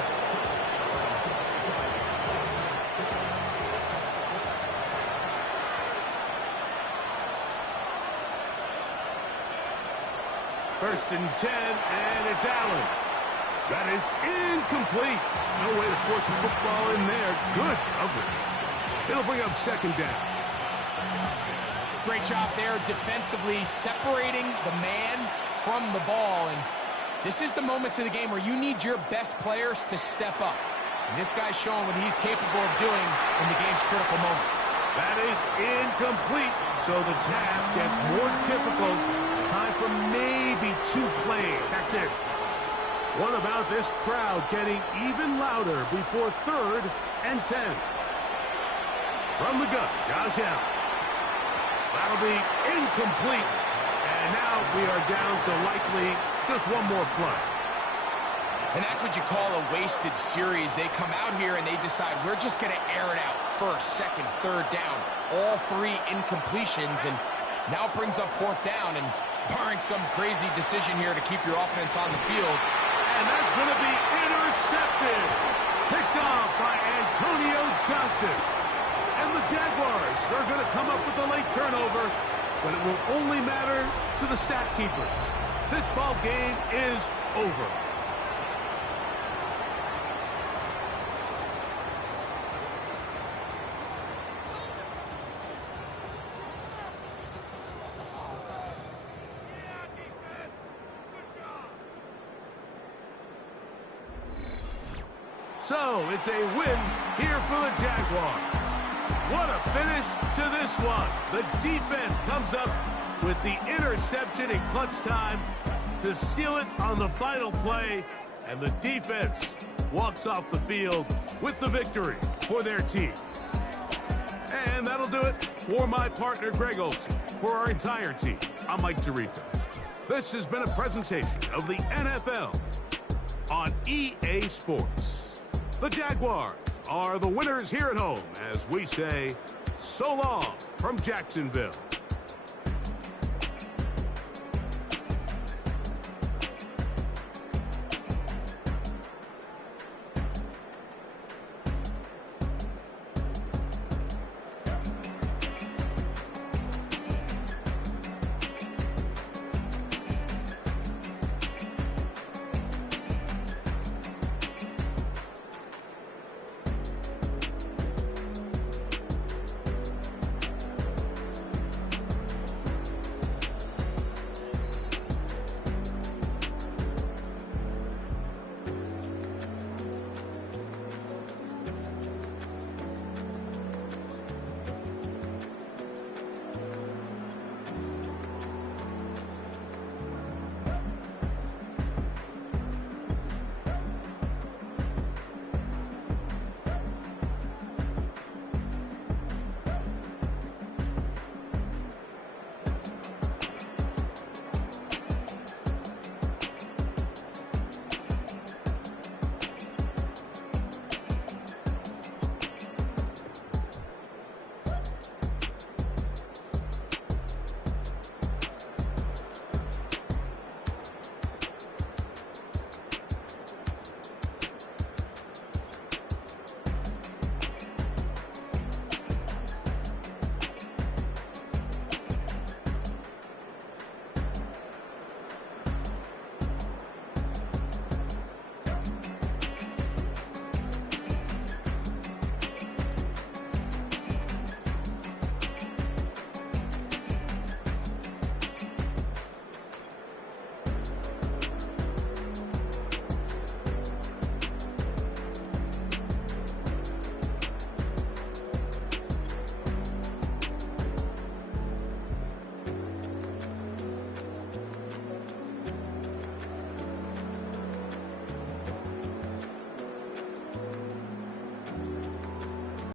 First and 10, and it's Allen. That is incomplete. No way to force the football in there. Good coverage. It'll bring up second down. Great job there defensively, separating the man from the ball. And this is the moments of the game where you need your best players to step up. And this guy's showing what he's capable of doing in the game's critical moment. That is incomplete, so the task gets more difficult. Time for maybe 2 plays. That's it. What about this crowd getting even louder before third and 10? From the gun, Josh Allen. That'll be incomplete. And now we are down to likely just one more play. And that's what you call a wasted series. They come out here and they decide we're just going to air it out. First, second, third down. All 3 incompletions. And now it brings up fourth down. And barring some crazy decision here to keep your offense on the field. And that's going to be intercepted. Picked off by Antonio Johnson. And the Jaguars are going to come up with a late turnover, but it will only matter to the stat keepers. This ball game is over. So it's a win here for the Jaguars. What a finish to this one. The defense comes up with the interception in clutch time to seal it on the final play, and the defense walks off the field with the victory for their team. And that'll do it for my partner, Greg Olson. For our entire team, I'm Mike Tirico. This has been a presentation of the NFL on EA Sports. The Jaguars are the winners here at home as we say so long from Jacksonville.